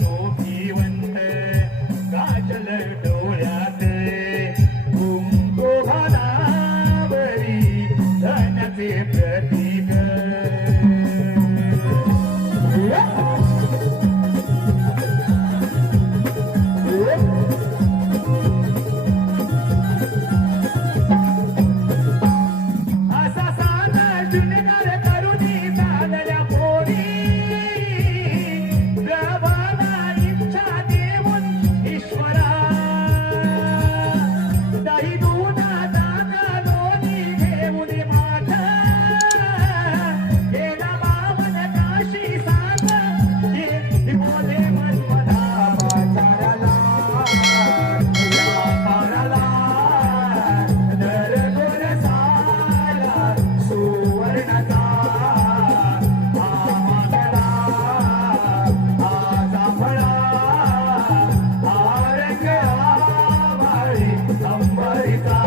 शोभिवंत काजल डोळ्यात कुंकू घालावरी धनाचे प्रतीक असा साधा शून्यकार करुणी चालल्या पोरी प्रभाला इच्छा देऊन ईश्वरा दाही दुना दाना दोन्ही घेऊन माठ गेला बावन काशी सांग बोले मनमना बाजाराला या पाराला दर गोर साला सुवर्णाचा आमागला आजांभळा आरंग आवाळी अंबरिता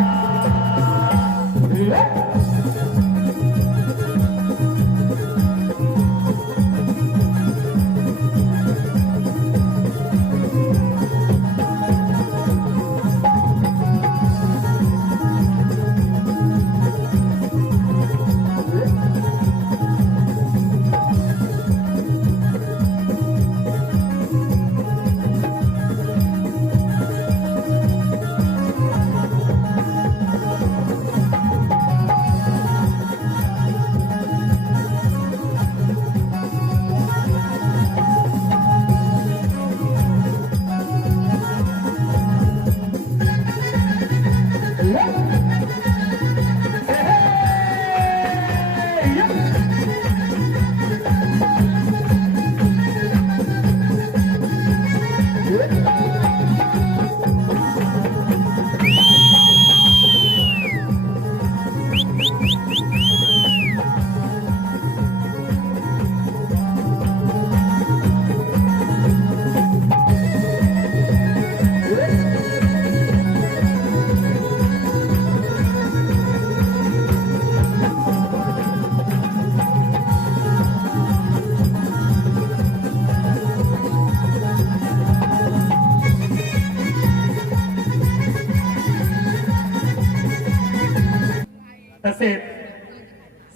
तसेच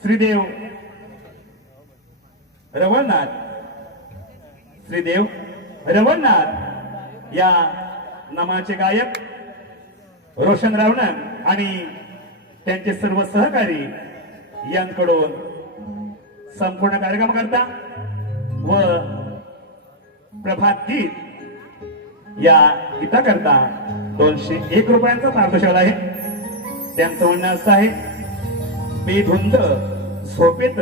श्रीदेव रवळनाथ श्रीदेव रवळनाथ या नामाचे गायक रोशन रावणन आणि त्यांचे सर्व सहकारी यांकडून संपूर्ण कार्यक्रम करता व प्रभात गीत या गीताकरता 201 रुपयांचा पारितोषिक आहे. त्यांचं म्हणणं असं आहे, बेधुंद झोपेत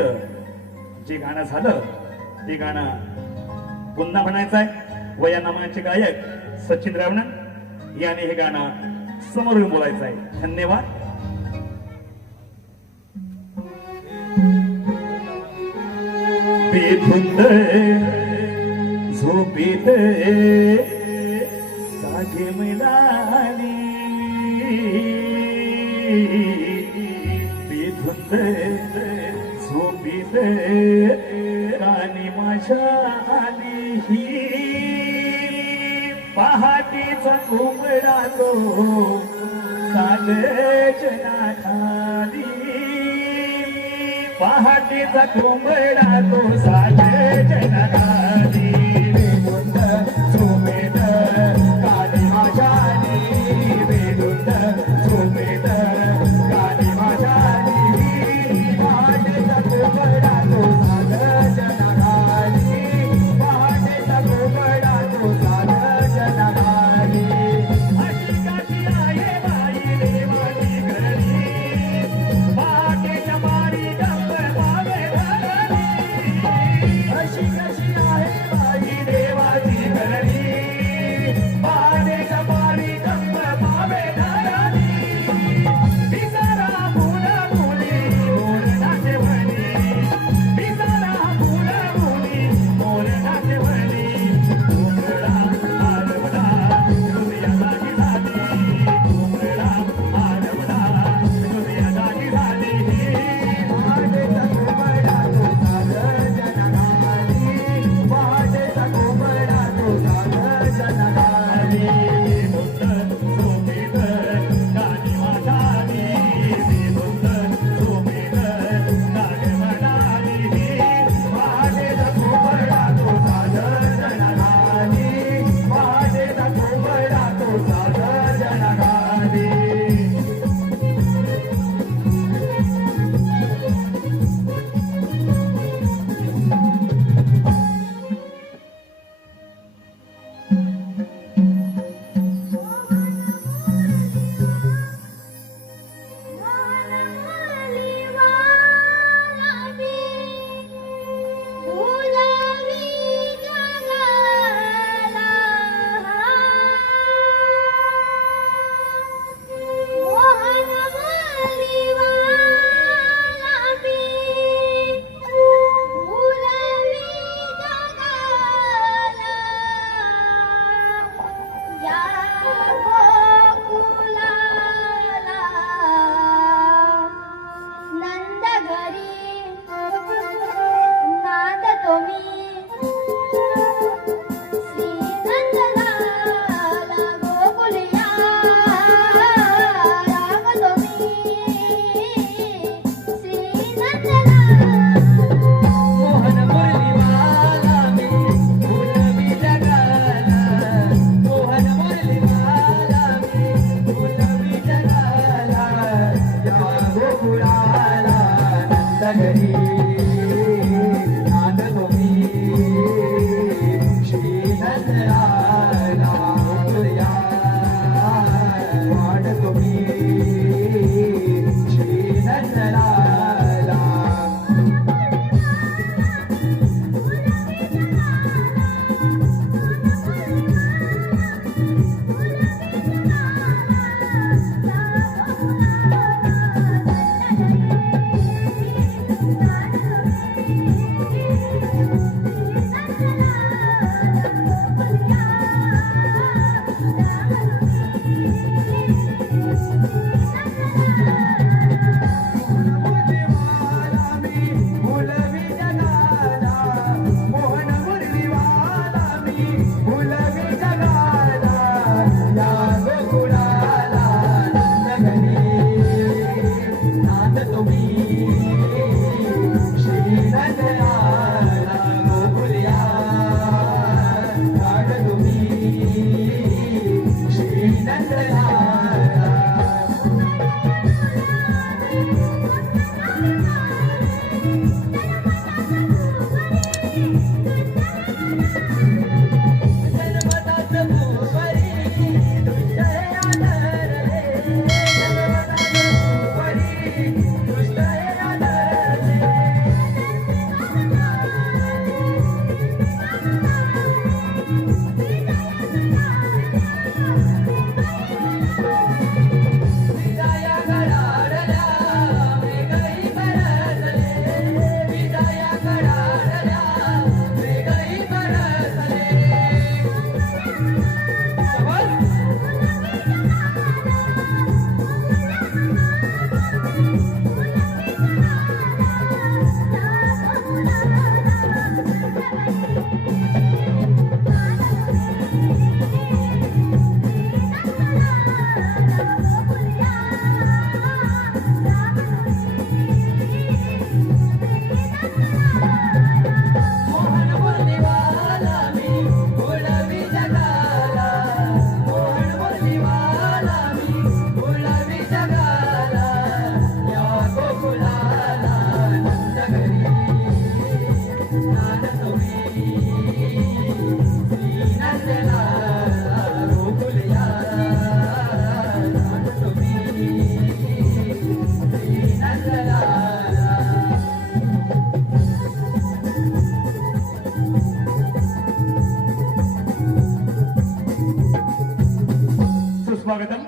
जे गाणं झालं ते गाणं पुन्हा म्हणायचं आहे व या नामाचे गायक सचिन रावणन याने हे गाणं समोर येऊन बोलायचं आहे. धन्यवाद. बेधुंद झोपेत जागे मिळाली बेधुंद झोपेत राणी माझ्या आली पहाटेचा कोंबडा तो सागरजना खाली पहाटेचा कोंबडा तो सागरजना खाली बेधुंद झोपेत काली माझ्या आली बेधुंद झोपेत काली माझ्या आली पहाटेचा कोंबडा तो सागरजना खाली पहाटेचा कोंबडा तो सागरजना खाली अशी काशी आहे बाई देवाची घरी पहाटेच्या मारी गप्प मागे घालली अशी कशी आहे साधं जनगाली सुंदर सोमेकर गाणी म्हणाली सुंदर सोमेकर गाणी म्हणाली वाटेला कोबडा तो साधं जनगाली वाटेला कोबडा तो साधं जनगाली मोहन मुरलीवाला मी फुलवी जगाला मोहन मुरलीवाला मी फुलवी जगाला या गोकुळाला नंदघरी नांदतो मी श्री नंदलाला गोकुळया वाढतो मी श्री नंदलाला मोहन मुरलीवाला मी फुलवी जगाला या गोकुळाला नंदघरी नांदतो मी श्री नंदलाला गोकुळया काढतो मी श्री नंदलाला जन्मदात भुवरी दुष्टया धरले जन्मदात भुवरी दुष्टया धरले विजाया गडाडल्या वेगळी बरसले विजाया गडाडल्या वेगळी बरसले मोहन मुरलीवाला मी फुलवी जगाला मोहन मुरलीवाला मी फुलवी जगाला या गोकुळाला नंदघरी नांदतो मी श्री नंदलाला गोकुळया नांदतो मी श्री नंदलाला सुस्वागतम.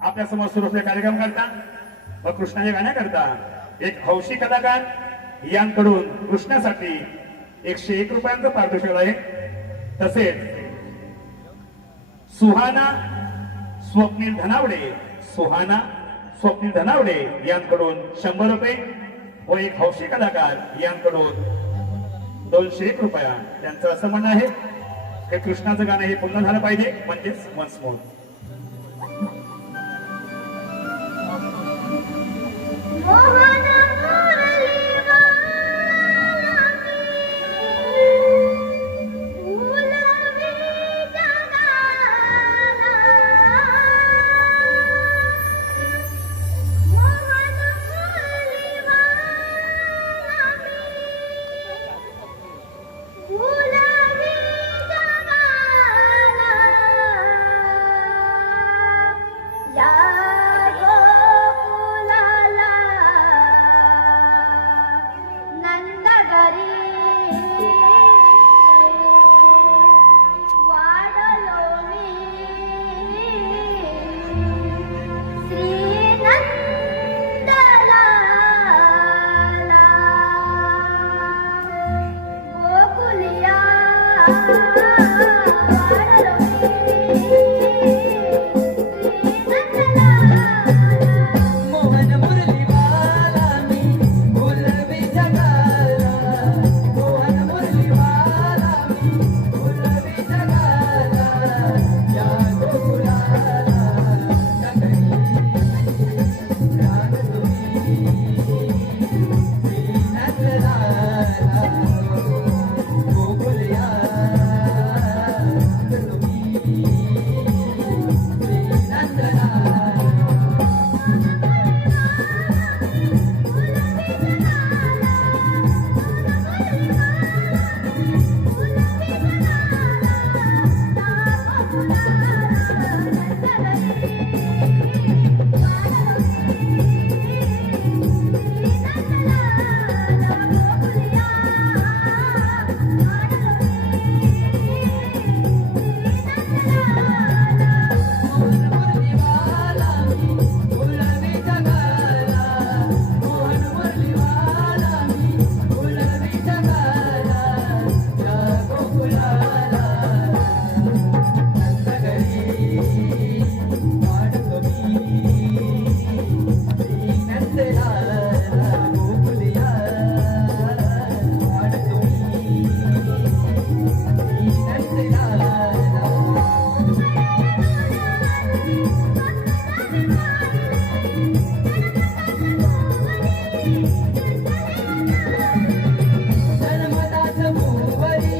आपल्या समोर सुरू असलेला कार्यक्रम करता व कृष्णाच्या गाण्याकरता एक हौशी कलाकार यांकडून कृष्णासाठी 101 रुपयांचं पारितोषिक आहे. तसेच सुहाना स्वप्नील धनावडे यांकडून 100 रुपये व एक हौशी कलाकार यांकडून 201 रुपया. त्यांचं असं म्हणणं आहे हे कृष्णाचं गाणं हे पूर्ण झालं पाहिजे म्हणजेच वन्स मोर. मोहन मुरलीवाला फुलवे जगाला. मोहन मुरलीवाला फुलवे जगाला. या गोकुलाला नंदगरी वाढलो मी श्रीनंदलाला. गोकुलिया वाढलो मी श्रीनंदलाला. मोहन मुरलीवाला मी फुलवे जगाला. मोहन मुरलीवाला मी फुलवे जगाला. या गोकुलाला नगरी रान तुम्ही श्रीनंदलाला. गोकुलिया तुम्ही श्रीनंदलाला. मोहन मुरलीवाला मी फुलवे जगाला. मोहन मुरलीवाला मी फुलवे जगाला. या गोकुलाला नंदगरी वाढतो मी श्रीनंदलाला. गोकुलिया वाढतो मी श्रीनंदलाला. जन्मदास भुवरी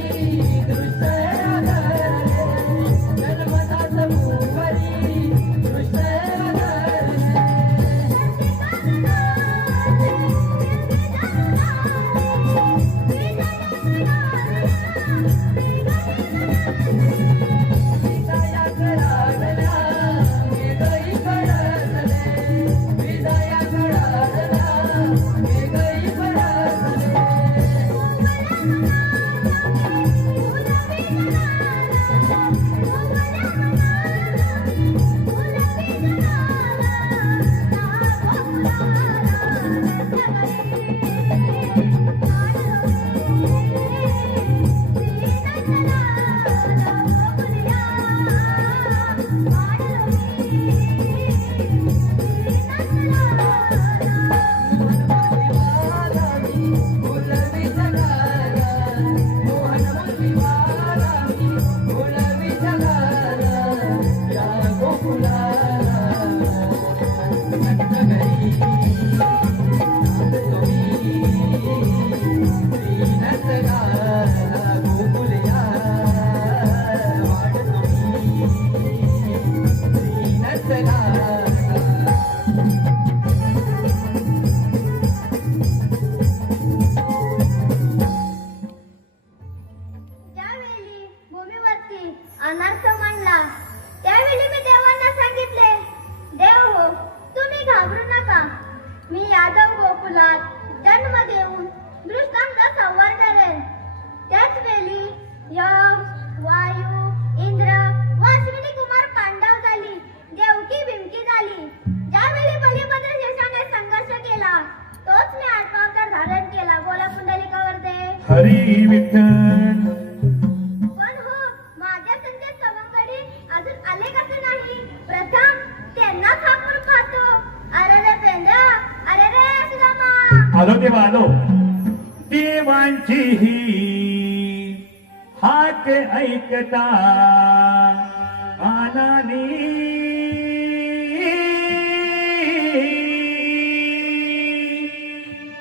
दृश्य आधारले. जन्मदास भुवरी दृश्य आधारले. विदया कराडला मेघही कडकले. विदया कराडला मेघही कडकले. मुरलीवाला मी फुलवे जगाला. मोहन मुरलीवाला मी फुलवे जगाला. या गोकुलाला नंदगरी तुम्ही श्रीनंदलाला. गोकुलिया वाढतो मी श्रीनंदलाला. ज्यावेळी भूमीवरती अनर्थ मांडला त्यावेळी मी देवांना सांगितले, देव हो तुम्ही घाबरू नका. मी यादव गोकुलात जन्म देऊन दृष्टांचा संवार करेन. त्याच वेळी यम, वायू, इंद्र व अश्विनी कुमार पांडव झाली. देवकी बिमकी झाली. ज्यावेळी बलिभद्र शेषाने संघर्ष केला तोच मी आत्मावतार धारण केला. बोला पुंडलिकावरते. हरी विठ्ठल. पण हो माझ्या संदेश सवंगडी अजून आले कसे नाही. प्रथम त्यांना खापून खातो. अरे रे पेंद्या, अरे रे सुदामा. आलो देवा आलो. देवांची ही हाक ऐकता आनानी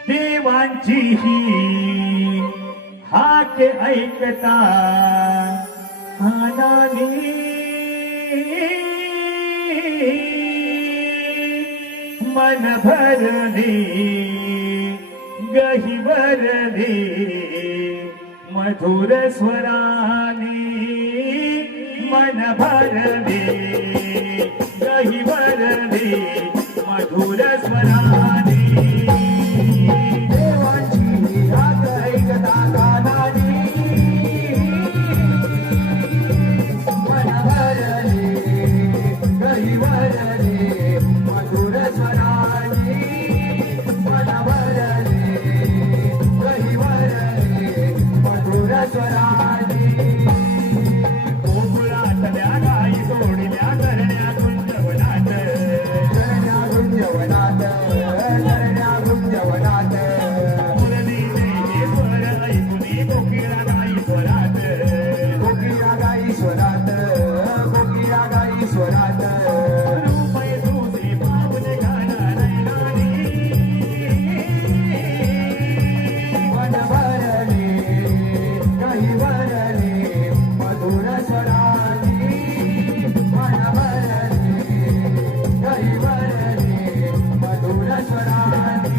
देवांची ही हाक ऐकता आनानी मन भरले गहिवरले मधुर स्वराने मन भरले गहिवरले मधुर स्वराने देवांची हाक ऐकता कानानी मन भरले गहिवरले मधुर स्वरानी मन भरले गहिवरले मधुर स्वरानी गोकुळातल्या गाई सोडल्या करण्या गुंजवनात करण्या गुंजवनात करण्या गुंजवनात मुरलीने हे स्वर ऐकुनी कोकिळा गाई स्वरात कोकिळा गाई स्वरात कोकिळा गाई स्वरात रूपे तुझे पावले गाणं नयनानी मन भरले काही भरले मधुर स्वरानी मन भरले काही भरले मधुर स्वरानी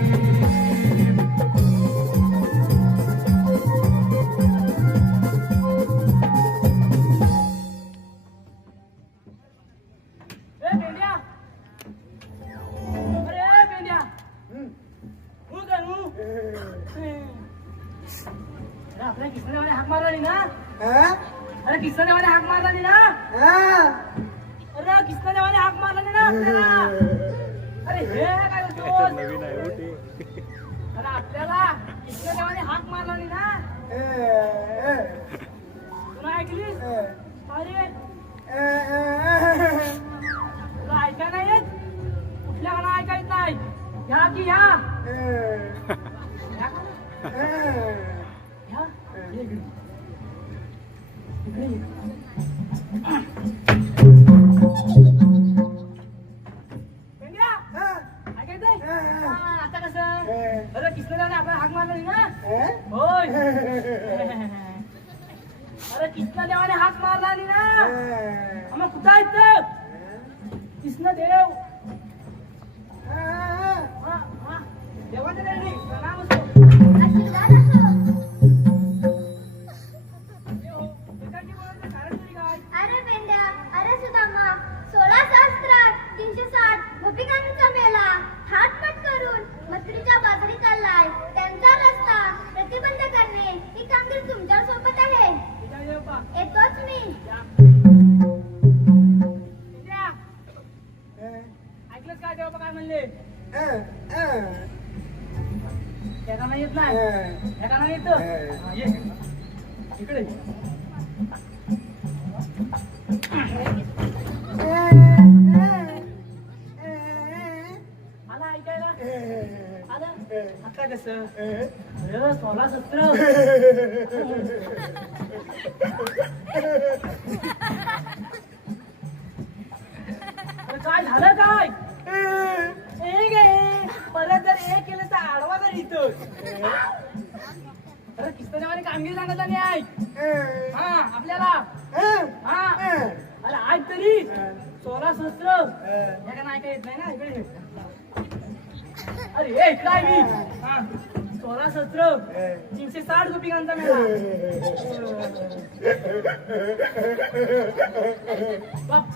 ए बेंड्या अरे बेंड्या हू काय हू अरे आपल्या किसनेवाने हाक मारली ना अरे किसनेवाने हाक मारली ना अरे किसनेवाने हाक मारली ना आपल्याला अरे हे काय करतो नवीन आहे अरे आपल्याला किसनेवाने हाक मारली ना तुला ऐकलीस अरे तुला ऐकाय नाही येत कुठल्या गाणं ऐकायच नाही ह्या की ह्या ह्या का? ह्या? ये इकडे. इकडे ये. पेंड्या, ऐकायचंय? हा, आता कसं अरे किसनेवाने आपल्याला हाक मारली ना होय अरे कृष्ण देवाने हाक मारला नाही ना मग कुठं आहेत कृष्ण देव देवाने नाही नाम असतो आशीर्वाद असो. कारण तरी काय अरे मेंढ्या, अरे सुदामा, 16 सहस्त्रात 360 गोपिकांचा मेला थाटपट करून मथुरेच्या बाजारी चाललाय. त्यांचा रस्ता प्रतिबंध करणे ही कामगिरी तुमच्या सोबत आहे. येतोच मी. ऐकलंच काय देवा काय म्हणले त्या गाणं येत नाही त्या गाणं येत ये इकडे आला ऐकायला आलं आता कसं अरे 16 सत्र काय झालं काय एक आहे परत जर एक केलं तर आडवा तर इथं अरे किस्तदेवाने कामगिरी सांगितलं नाही ऐक हा आपल्याला हा अरे ऐक तरी 16 सहस्त्र या का ऐका येत नाही ना इकडे अरे हे काय मी हा 16 सहस्त्र 360 गोपिकांचा मेळा बाप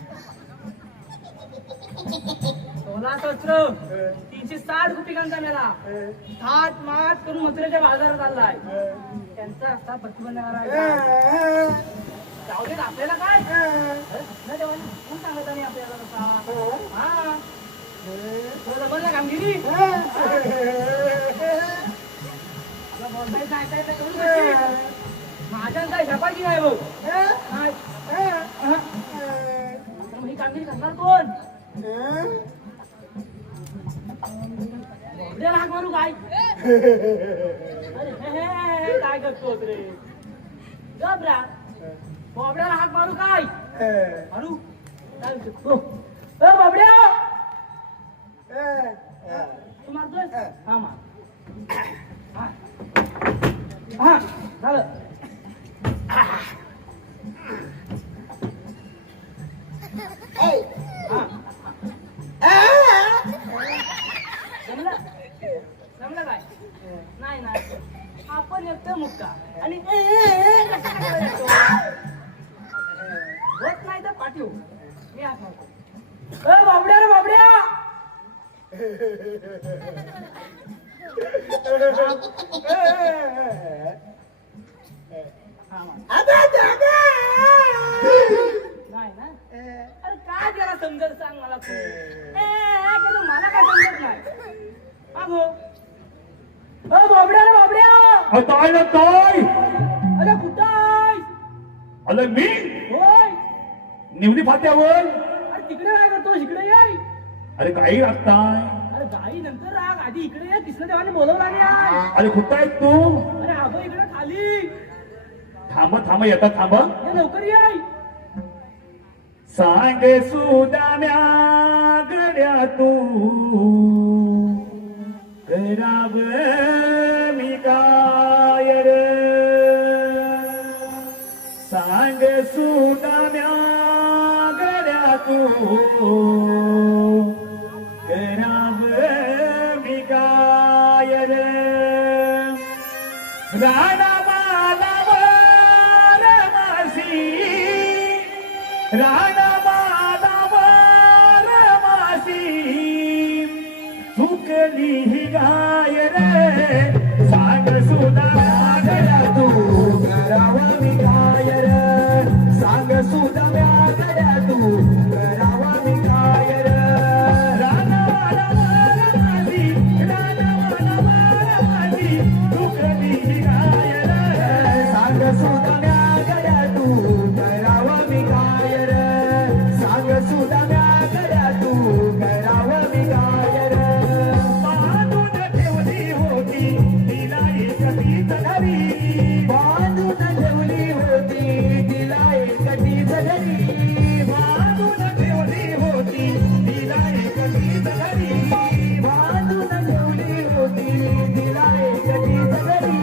16 सहस्त्र 360 गोपिकांचा मेळा थाट माट करून मथुरेच्या बाजारात आलाय त्यांचा रस्ता प्रतिबंध करायचा जाऊ देत आपल्याला काय कृष्ण देवाने कोण सांगत नाही आपल्याला तसा हा जमलं कामगिरी बोलतायचं ऐकायचं करून माझ्या काय झपाची नाही बघ मग ही कामगिरी करणार कोण हाक मारू काय अरे काय करतो रे गबरा बाबड्याला हाक मारू काय ए, मारू काय म्हणतो? ए बाबड्या ए, तू मारतोय हा मार हा. हा झालं जमलं जमलं काय नाही ना आपण एकटं मुक्का आणि कसा काय करायचं? होत नाही तर पाठीव मी हाक मारतो ए बाबड्या रे बाबड्या हा मार नाही ना अरे काय जरा समजत सांग मला तू मला काय समजत नाही अगो अ बाबड्या रे बाबड्या काय ना काय अरे कुठं आहेस? अरे मी होय निवडी फाट्यावर अरे तिकडे काय करतो इकडे ये अरे काही असताय अरे गाई नंतर राग आधी इकडे ये कृष्णदेवाने बोलवला नाही अरे कुठं आहे तू अरे अगो इकडे खाली थांब थांब येतात थांब ये लवकर ये सांग सुदाम्या गड्या तू कराव मी काय रे सांग सुदाम्या गड्या तू कराव मी काय रे राणा मालावर मासी राणा मालावर मासी चुकली ही गाय रे सांग सुद्धा गड्या तू करावा मी काय रे सांग सुद्धा गड्या तू करावा मी काय रे राणा मालावर मासी राणा मालावर मासी चुकली ही गाय रे सांग सुद्धा गड्या तू करावा मी काय रे सांग सुद्धा गड्या तू करावा मी काय रे बांधून ठेवली होती तिला एकटीच घरी बांधून ठेवली होती तिला एकटीच घरी बांधून ठेवली होती तिला एकटीच घरी बांधून ठेवली होती तिला एकटीच घरी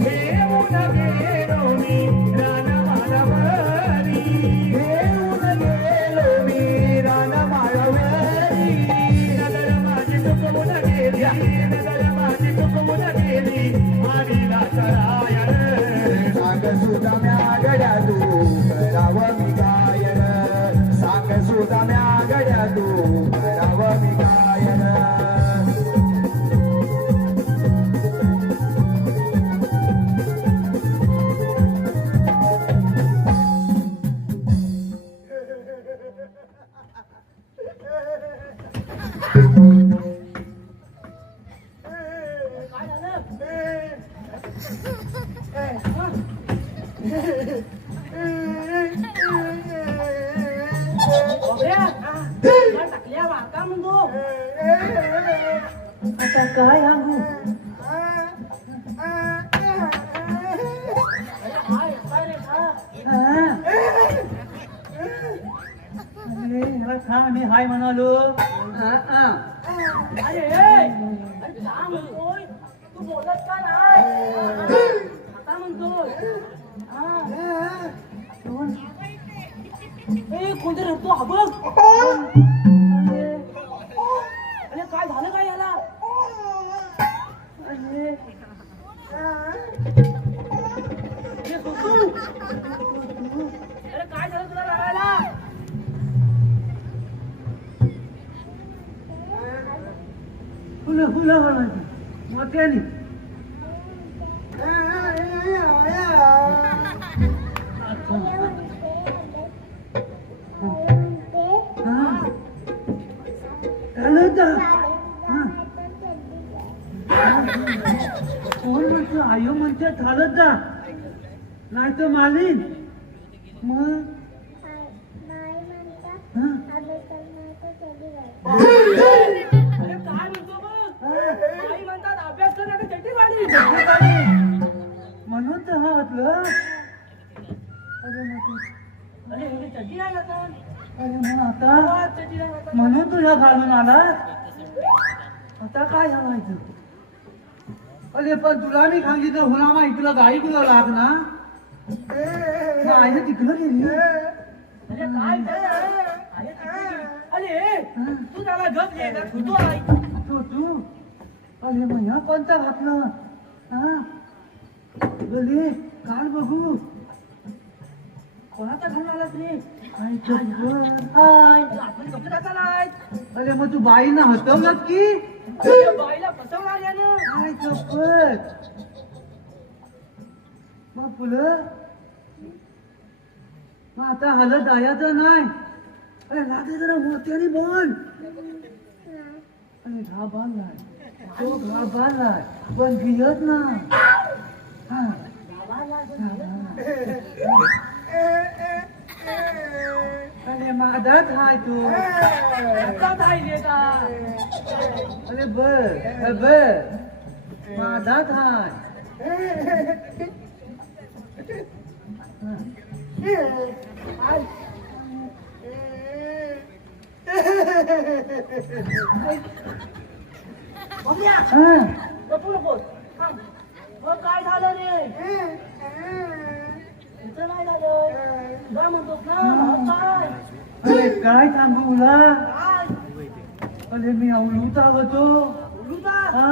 घेऊन गेलो मी राणा माळावरी घेऊन गेलो मी राणा माळावरी नजर माझी चुकवून गेली नजर माझी चुकवून गेली मारीला कराय रे सांग सुद्धा म्या गड्या तू करावं मी काय रे सांग सुद्धा म्या गड्या तू करावं मी काय रे काय झालं बाबड्या तुला टाकल्या वाका म्हणतो आता काय सांगू काय काय रे मला मी हाय म्हणालो अरे अरे का म्हणतोय तू बोलत का नाही आता म्हणतोय कोणतरी रडतो हा बघ अरे काय झालं काय याला अरे काय झालं तुला रडायला फुलं फुलं म्हणायची मोठ्याने कोण म्हणतो आयो म्हणते चालत जा नाही तर मालीन मग अरे काय म्हणतो बघ आई म्हणतात अभ्यास कर आता चड्डी वाढली म्हणून तर हा वाटलं अरे चड्डी नाही घातला. अरे मग आता चड्डी नाही घातला. म्हणून तुझ्या घालून आला आता काय सांगायचं. अरे पण तुला मी सांगितलं होणार माहिती तुला गाडी तुला लाग ना माझ्या तिकडं गेली. अरे काय अरे तू त्याला गप घे का तू आई तू अरे महिना कोणता घातलं हा बोले काढ बघू कोणाचा घालून आलास रे? काय चप्पल हाय. आपण कपडे घातला नाही. अरे मग तू बाईनं हटवलं की त्या बाईला फसवणार यानं. काय चप्पल मग फुलं मग आता हलत जायचं नाही. अरे लागे जरा मोठ्याने बोल. अरे घा बांधलाय तो घा बांधलाय पण भिजत ना हा. अरे माझाच हाय तू आता पाहिजे का? अरे बर माझाच हाय बघूया. हा. गप्पू नकोस. थांब. मग काय झालं रे? इथं नाही झालं. जा म्हणतोस ना. मग काय? अरे काय सांगू तुला काय? अरे मी अवलूचा होतो उलूचा? हा.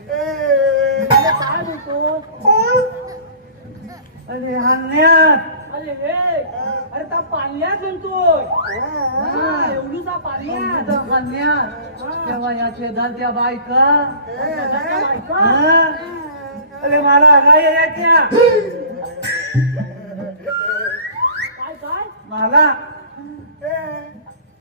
अरे काय बोलतो? अरे हाण्यात अरे रे अरे त्या पाण्यात म्हणतोय. हा, एवढूचा पाण्यात. हाण्यात तेव्हा या शेजार त्या बायका त्याच्या बायका. हा. अरे मला काय यायच्या काय काय? मला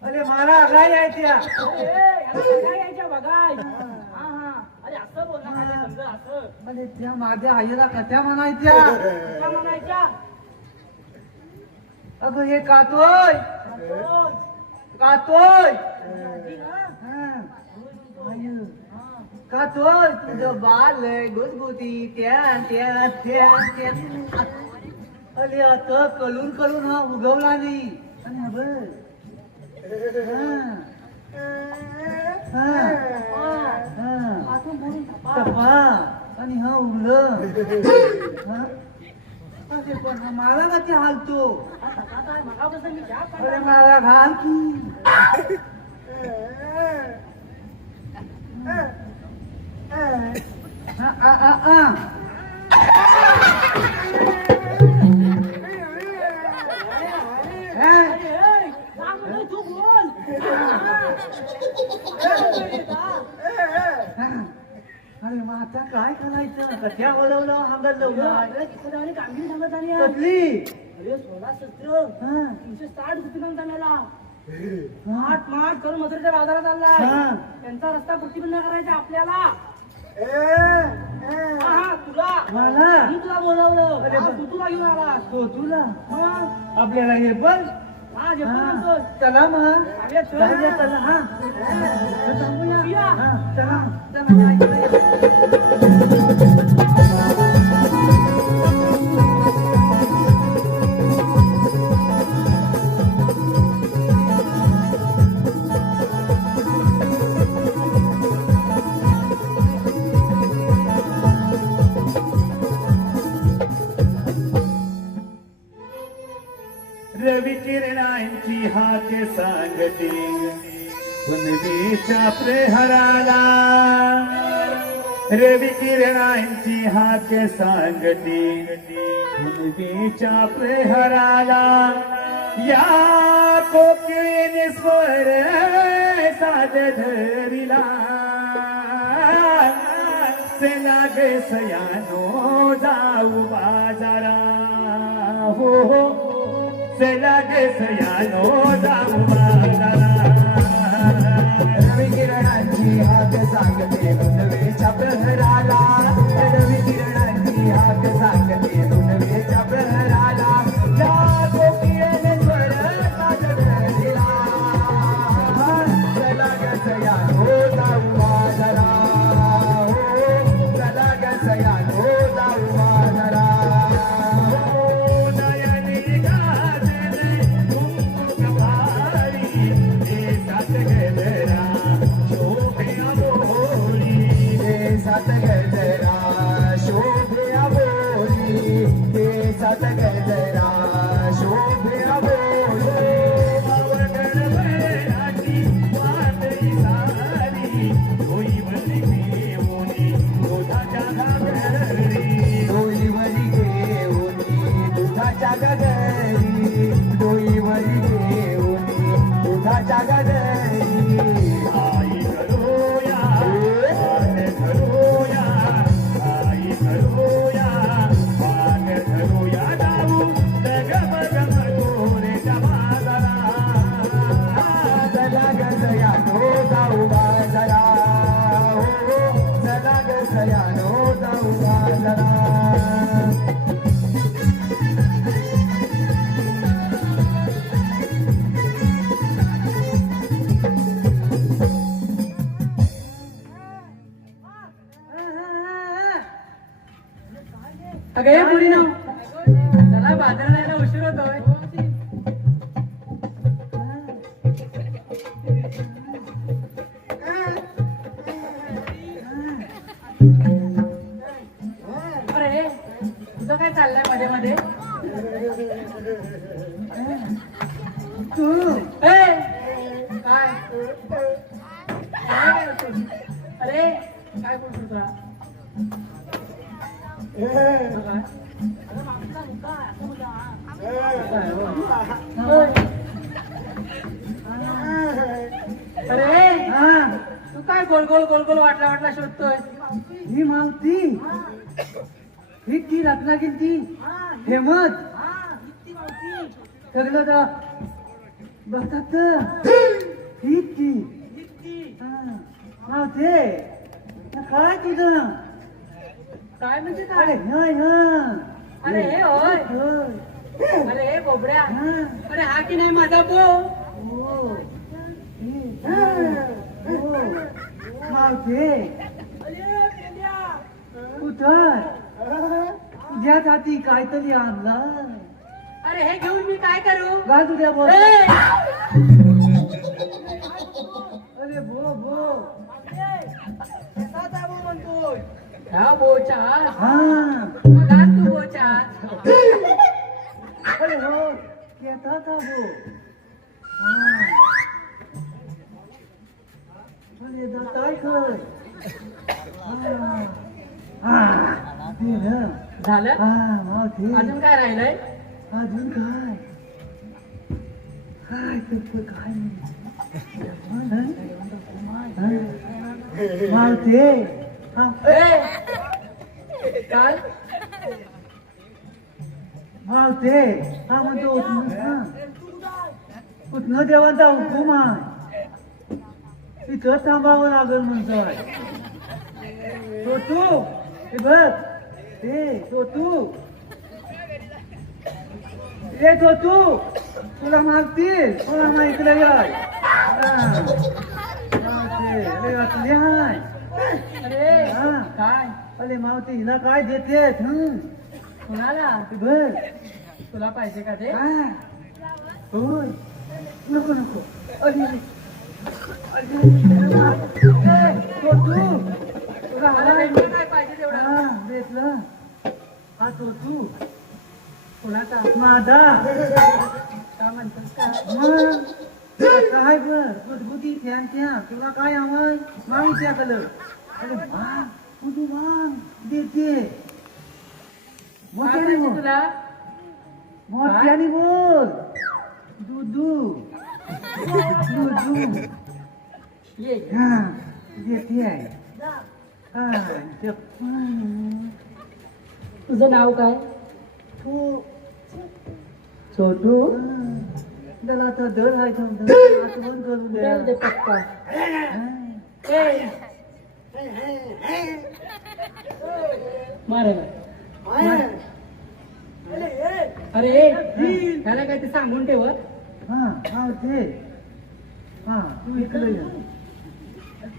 अरे मला काय यायच्या अरे याला बघाय यायच्या बघाय. हा हा. अरे असं बोल ना काय ते समजा असं. अरे त्या माझ्या आईला कशा म्हणायच्या काय म्हणायच्या? अगं हे कातोय आपण. कातोय ती ना. हा. आय. कातोय तुझं बाल गुजगुती त्या त्या त्या त्या अरे आता कलून कलून हा उगवला नाही आणि हा बघ. हा. हा. हा. आतून बोलून थापा. तपा आणि हा उरलं हा. अरे पण हा मला ना ते हालतो आता काय मगापासून मी चहा अरे करणार. मला घाल की हा, आ, आ, आ. हा? अरे ए, जा म्हणून तू बोल. अरे मग आता काय करायचं कथ्या बोलवलं हांगल आणि कामगिरी सांगत आली आहे. कसली अरे 16 हा. 360 रुपये त्याला माठ माठ करून मजुरीच्या बाजारात आलाय. हा. त्यांचा रस्ता प्रतिबंध करायचा आपल्याला. हा हा तुला मला मी तुला बोलवलं. अरे हा, पण- तू तुला घेऊन आला. तो तुला मग आपल्याला हे पण हा जे पण म्हणतोय. चला मग अरे चल. जाऊया, चला हा थांबूया. या. हा, चला चला रवी किरणांची हाक सांगते पुनवीच्या प्रहराला. रवी किरणांची हाक सांगते पुनवीच्या प्रहराला. या कोकिळीने स्वर साध धरिला. चला गे सयानो जाऊ बाजारा. हो हो चला गे सयानो जाऊ बाजारा. रवी किरणांची हाक सांगते पुनवेच्या प्रहराला. रवी किरणांची हाक सांगते पुनवेच्या प्रहराला. या कोकिळेने स्वर साध धरिला. चला ग सयानो जाऊ बाजारा. हो चला ग सयानो जाऊ बाजारा नयनी गाजले कुंकुम कपारी देशात गजरा शोभे अबोली देशात गजरा शोभे अबोली देशात गजरा शोभे अबोली अवघड वयाची वाटई सारी होईवली घेऊनी दुधाच्या घागरी डोईवरी घेऊनी दुधाच्या गजरी डोईवरी घेऊनी दुधाच्या गजरी आई घरोया वाट घरोया आई घरोया वाट घरोया जाऊ गगम गम गोरेच्या बाजारा चला ग सयानो जाऊ बाजारा हो चला ग सयानो जाऊ बाजारा अगं हे पुरी ना चला बाजाराला यायला उशीर होतोय अरे तुझं काय चाललंय मध्ये मध्ये ए, काय काय करतोस? अरे काय बोलतो तुला अरे तू काय गोल गोल गोल गोल वाटला वाटला शोधतोय ही मावती ही ती रत्नागिरी हेमत सगळं तर बघतात ही ती मावते काय तुझं काय म्हणजे अरे काय हय हय अरे हे होय हय अरे हे बोबड्या हा अरे हा की नाही माझा बो हो मावते कुठं तुझ्यासाठी काहीतरी आणलं अरे हे घेऊन मी काय करू गा तुझ्या बोल ए! अरे बो बो ह्या बोच्या हा मगा तू बोच्या अरे हो येता का बो हा अरे जाताय खय हा ते ना झालं हा मावते अजून काय राहिलंय अजून काय काय तर काय मावते हा ए! काय मावते हा म्हणतो कुठनं देवाचा हुकूम आहे तिथं थांबावं लागल म्हणतोय तो तू हे बघ हे तो तू ये तो तू तुला मागतील तुला माहिती याय अरे वाचले हाय अरे हा. काय अरे मावती हिला काय देतेत कोणाला बर तुला पाहिजे का ते काय होय नको नको अरे तो तू तुला अरे हवाय भेटलं काय पाहिजे तेवढा हा भेटलं हा तो तू कोणाचा माझा का म्हणतोस का मग काय बर गुदगुदी फॅन त्या तुला काय हवंय मागच्या कलर अरे माग तू माग देते काय मोठ्याने पाहिजे बोल तुला मोठ्याने बोल दूधू दूधू ये हा देते आहे हा तुझं नाव काय तू छोटू त्याला तर दर आहे आठवण करून देव दे दे पप्पा हा. ए! मारेल अरे त्याला काय ते सांगून ठेवत हा हा ते हा तू इकडे ये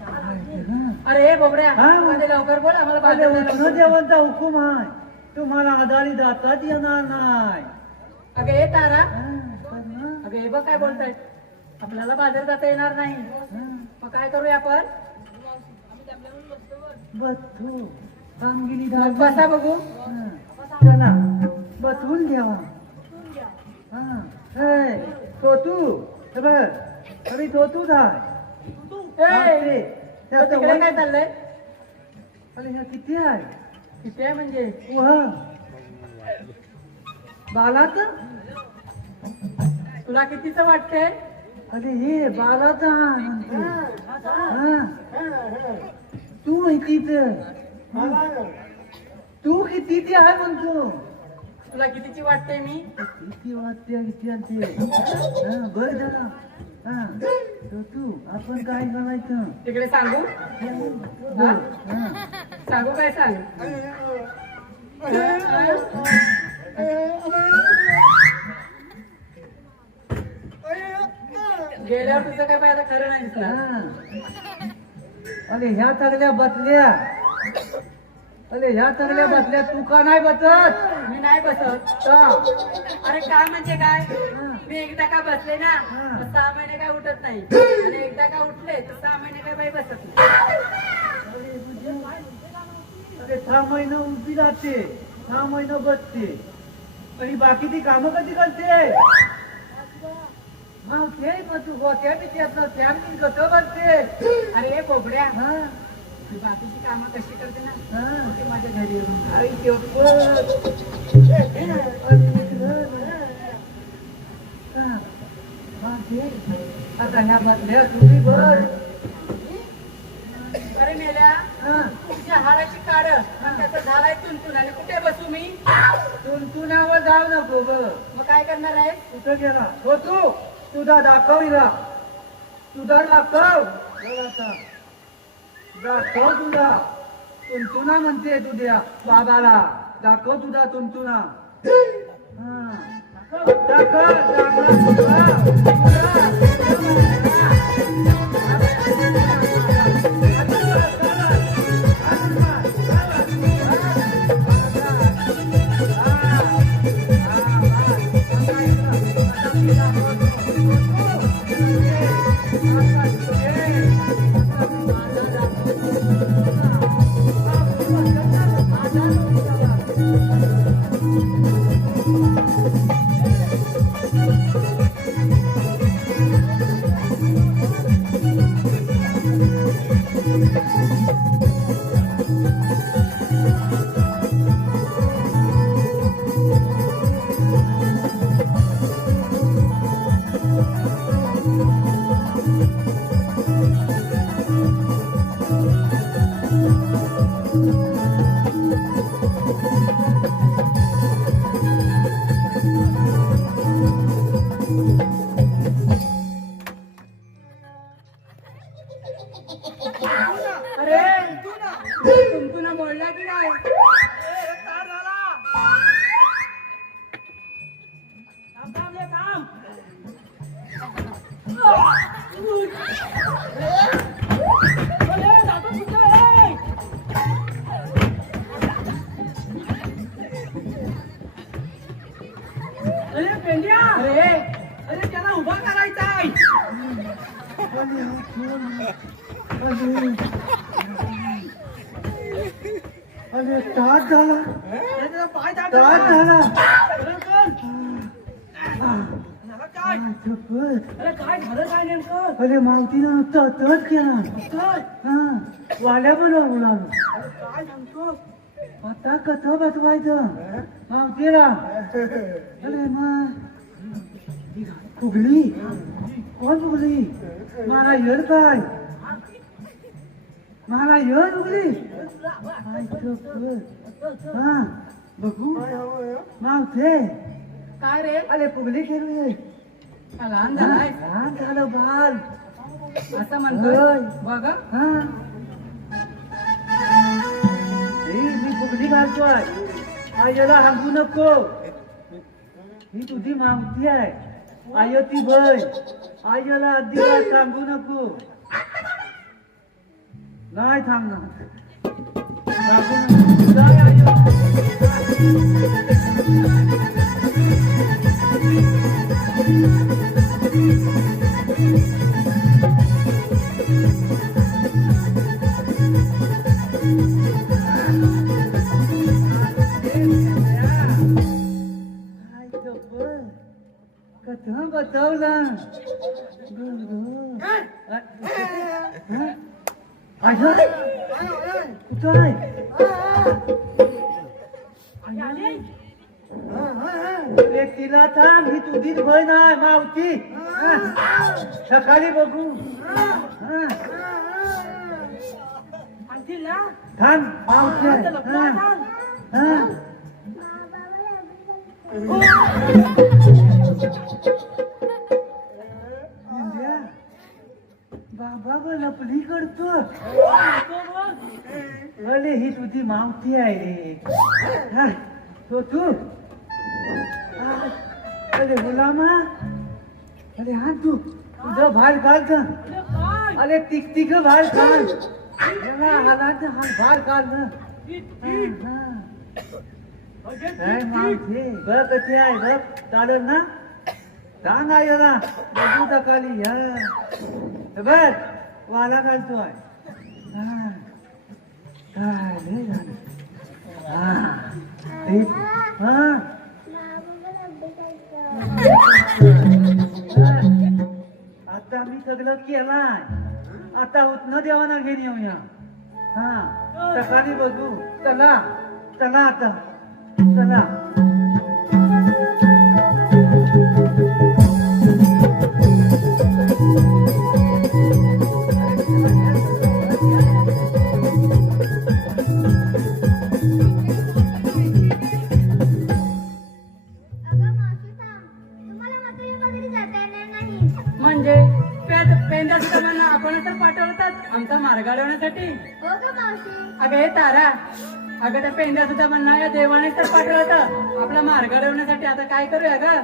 अरे बोबड्या हा? मध्ये लवकर बोल आम्हाला अरे बाजार जायला उष्ण देवांचा हुकूम आहे तुम्हाला आजारी जाताच येणार नाही अगं ये तारा हा, तर ना. अगं हे बघ काय बोलताय आपल्याला बाजार जाता येणार नाही हा, मग काय करूया आपण बस तू कामगिरी मग बसा बघू चला बसवून घ्यावा हा हे, तो तू हे बघ अरे तो तूच आहे हा, ते. त्याचं तिकडे वय- काय चाललंय अरे ह्या किती आहे किती आहे म्हणजे बालाच तुला कितीच वाटतंय अरे हे बालाच म्हणते हा. तू कितीच तू कितीची आहे म्हणतो तुला कितीची वाटते मी किती वाटते किती आणते हा बरं झाला हा तर तू आपण काय करायचं तिकडे सांगू बोल हा सांगू काय सांग गेल्यावर तुझं काय पाहिजे खरं नाही दिसणार हा. अरे ह्या तगल्या बसल्या अरे ह्या तगल्या बसल्या तू का नाही बसत मी नाही बसत का? अरे काय म्हणजे काय हा. मी एकदा का बसले ना हा. तर 6 महिने काय उठत नाही आणि एकदा का उठले तर 6 महिने काय बाई बसत नाही अरे 6 महिने उभी राहते 6 महिने बसते आणि बाकीची कामं कधी करते मग ते मग तू गोट्या बी त्यातलं त्या मी कसं करते अरे बोबड्या हा मी बाकीची कामं कशी करते ना हा ते माझ्या घरी येऊन आई शपथ. हा. हा, ते. आता ह्या बसल्या तुम्ही बर अरे मेल्या हा तुझ्या हाडाची काढ त्याचं झालाय तुंतून आणि कुठे बसू मी तुंतुनावर जाऊ नको ग मग काय करणार आहे कुठं गेला हो तू तुझा दाखव हिला तुझा दाखव बघ आता. दाखव तुझा तुंतुना म्हणते तुझ्या बाबाला दाखव तुझा तुंतुना हा. दाखव अरे तुंतून बोलला की नाही अरे पेंड्या अरे अरे त्याला उभा करायचा आहे अरे तास झाला त्याचा पाय तास दाबला. झाला अरे कोण? मला काय शपथ. अरे काय झालं काय नेमकं अरे मावतीनं तच केला काय? हा वाल्या बोलावून आलो अरे काय सांगतो आता कसं बसवायचं मावतीला अरे मग फुगली कोण फुगली मला येड काय मला येड फुगली काय शपथ. हा बघू मावते काय रे अरे फुगली खेळू का लहान झालाय लहान झालं बाल असं म्हणतोय होय. बघ हा मी फुगली घालतोय आईला हागू नको ही तुझी मावती आहे आय ती बळ आईला अजिबात सांगू नको नाही थांबणार. सांगून जा आई. कथा बतवला कुठं आहे? अरे तिला थांब, ही तुझीच बहीण आहे मावती. सकाळी बघू. थांब मावती आहे. बाबा लपली करतो. अरे ही तुझी मावती आहे रे. तो तू. अरे गुलामा, अरे हा तू तुझं भार काढ का. अरे तिक भार काढ. हालात भार काढ ना. काय मावती बघ कशी आहे बघ. चालेल ना. सांग आहे ना बघू सकाळी. बघ वाला घालतोय. काय लय झालं. आता मी सगळं केलाय. आता उठणं देवाना घेऊन येऊया. सकाळी बघू. चला चला आता चला. म्हणजे पेंड्या सुद्धा म्हणणं आपण तर पाठवतात आमचा मार्ग अडवण्यासाठी. हो का मावशी? अगं हे तारा, अगं त्या पेंड्या सुद्धा म्हणणं या देवाने तर पाठवलं आपला मार्ग अडवण्यासाठी. आता काय करूया ग.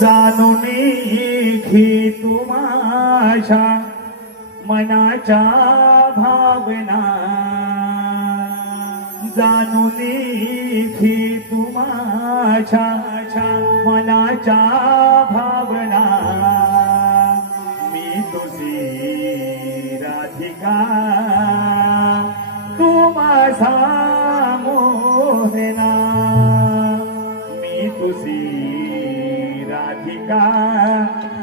जाणून घे तू माझ्या मनाच्या भावना. जाणून घे तू माझ्या मनाच्या भावना. मी तुझी राधिका, तू माझा मोहना. मी तुझी राधिका,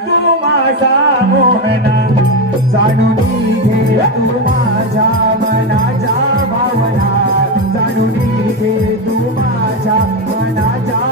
तू माझा मोहना. जाणून घे तू माझ्या मनाच्या भावना. जाणून घे तू माझ्या मनाच्या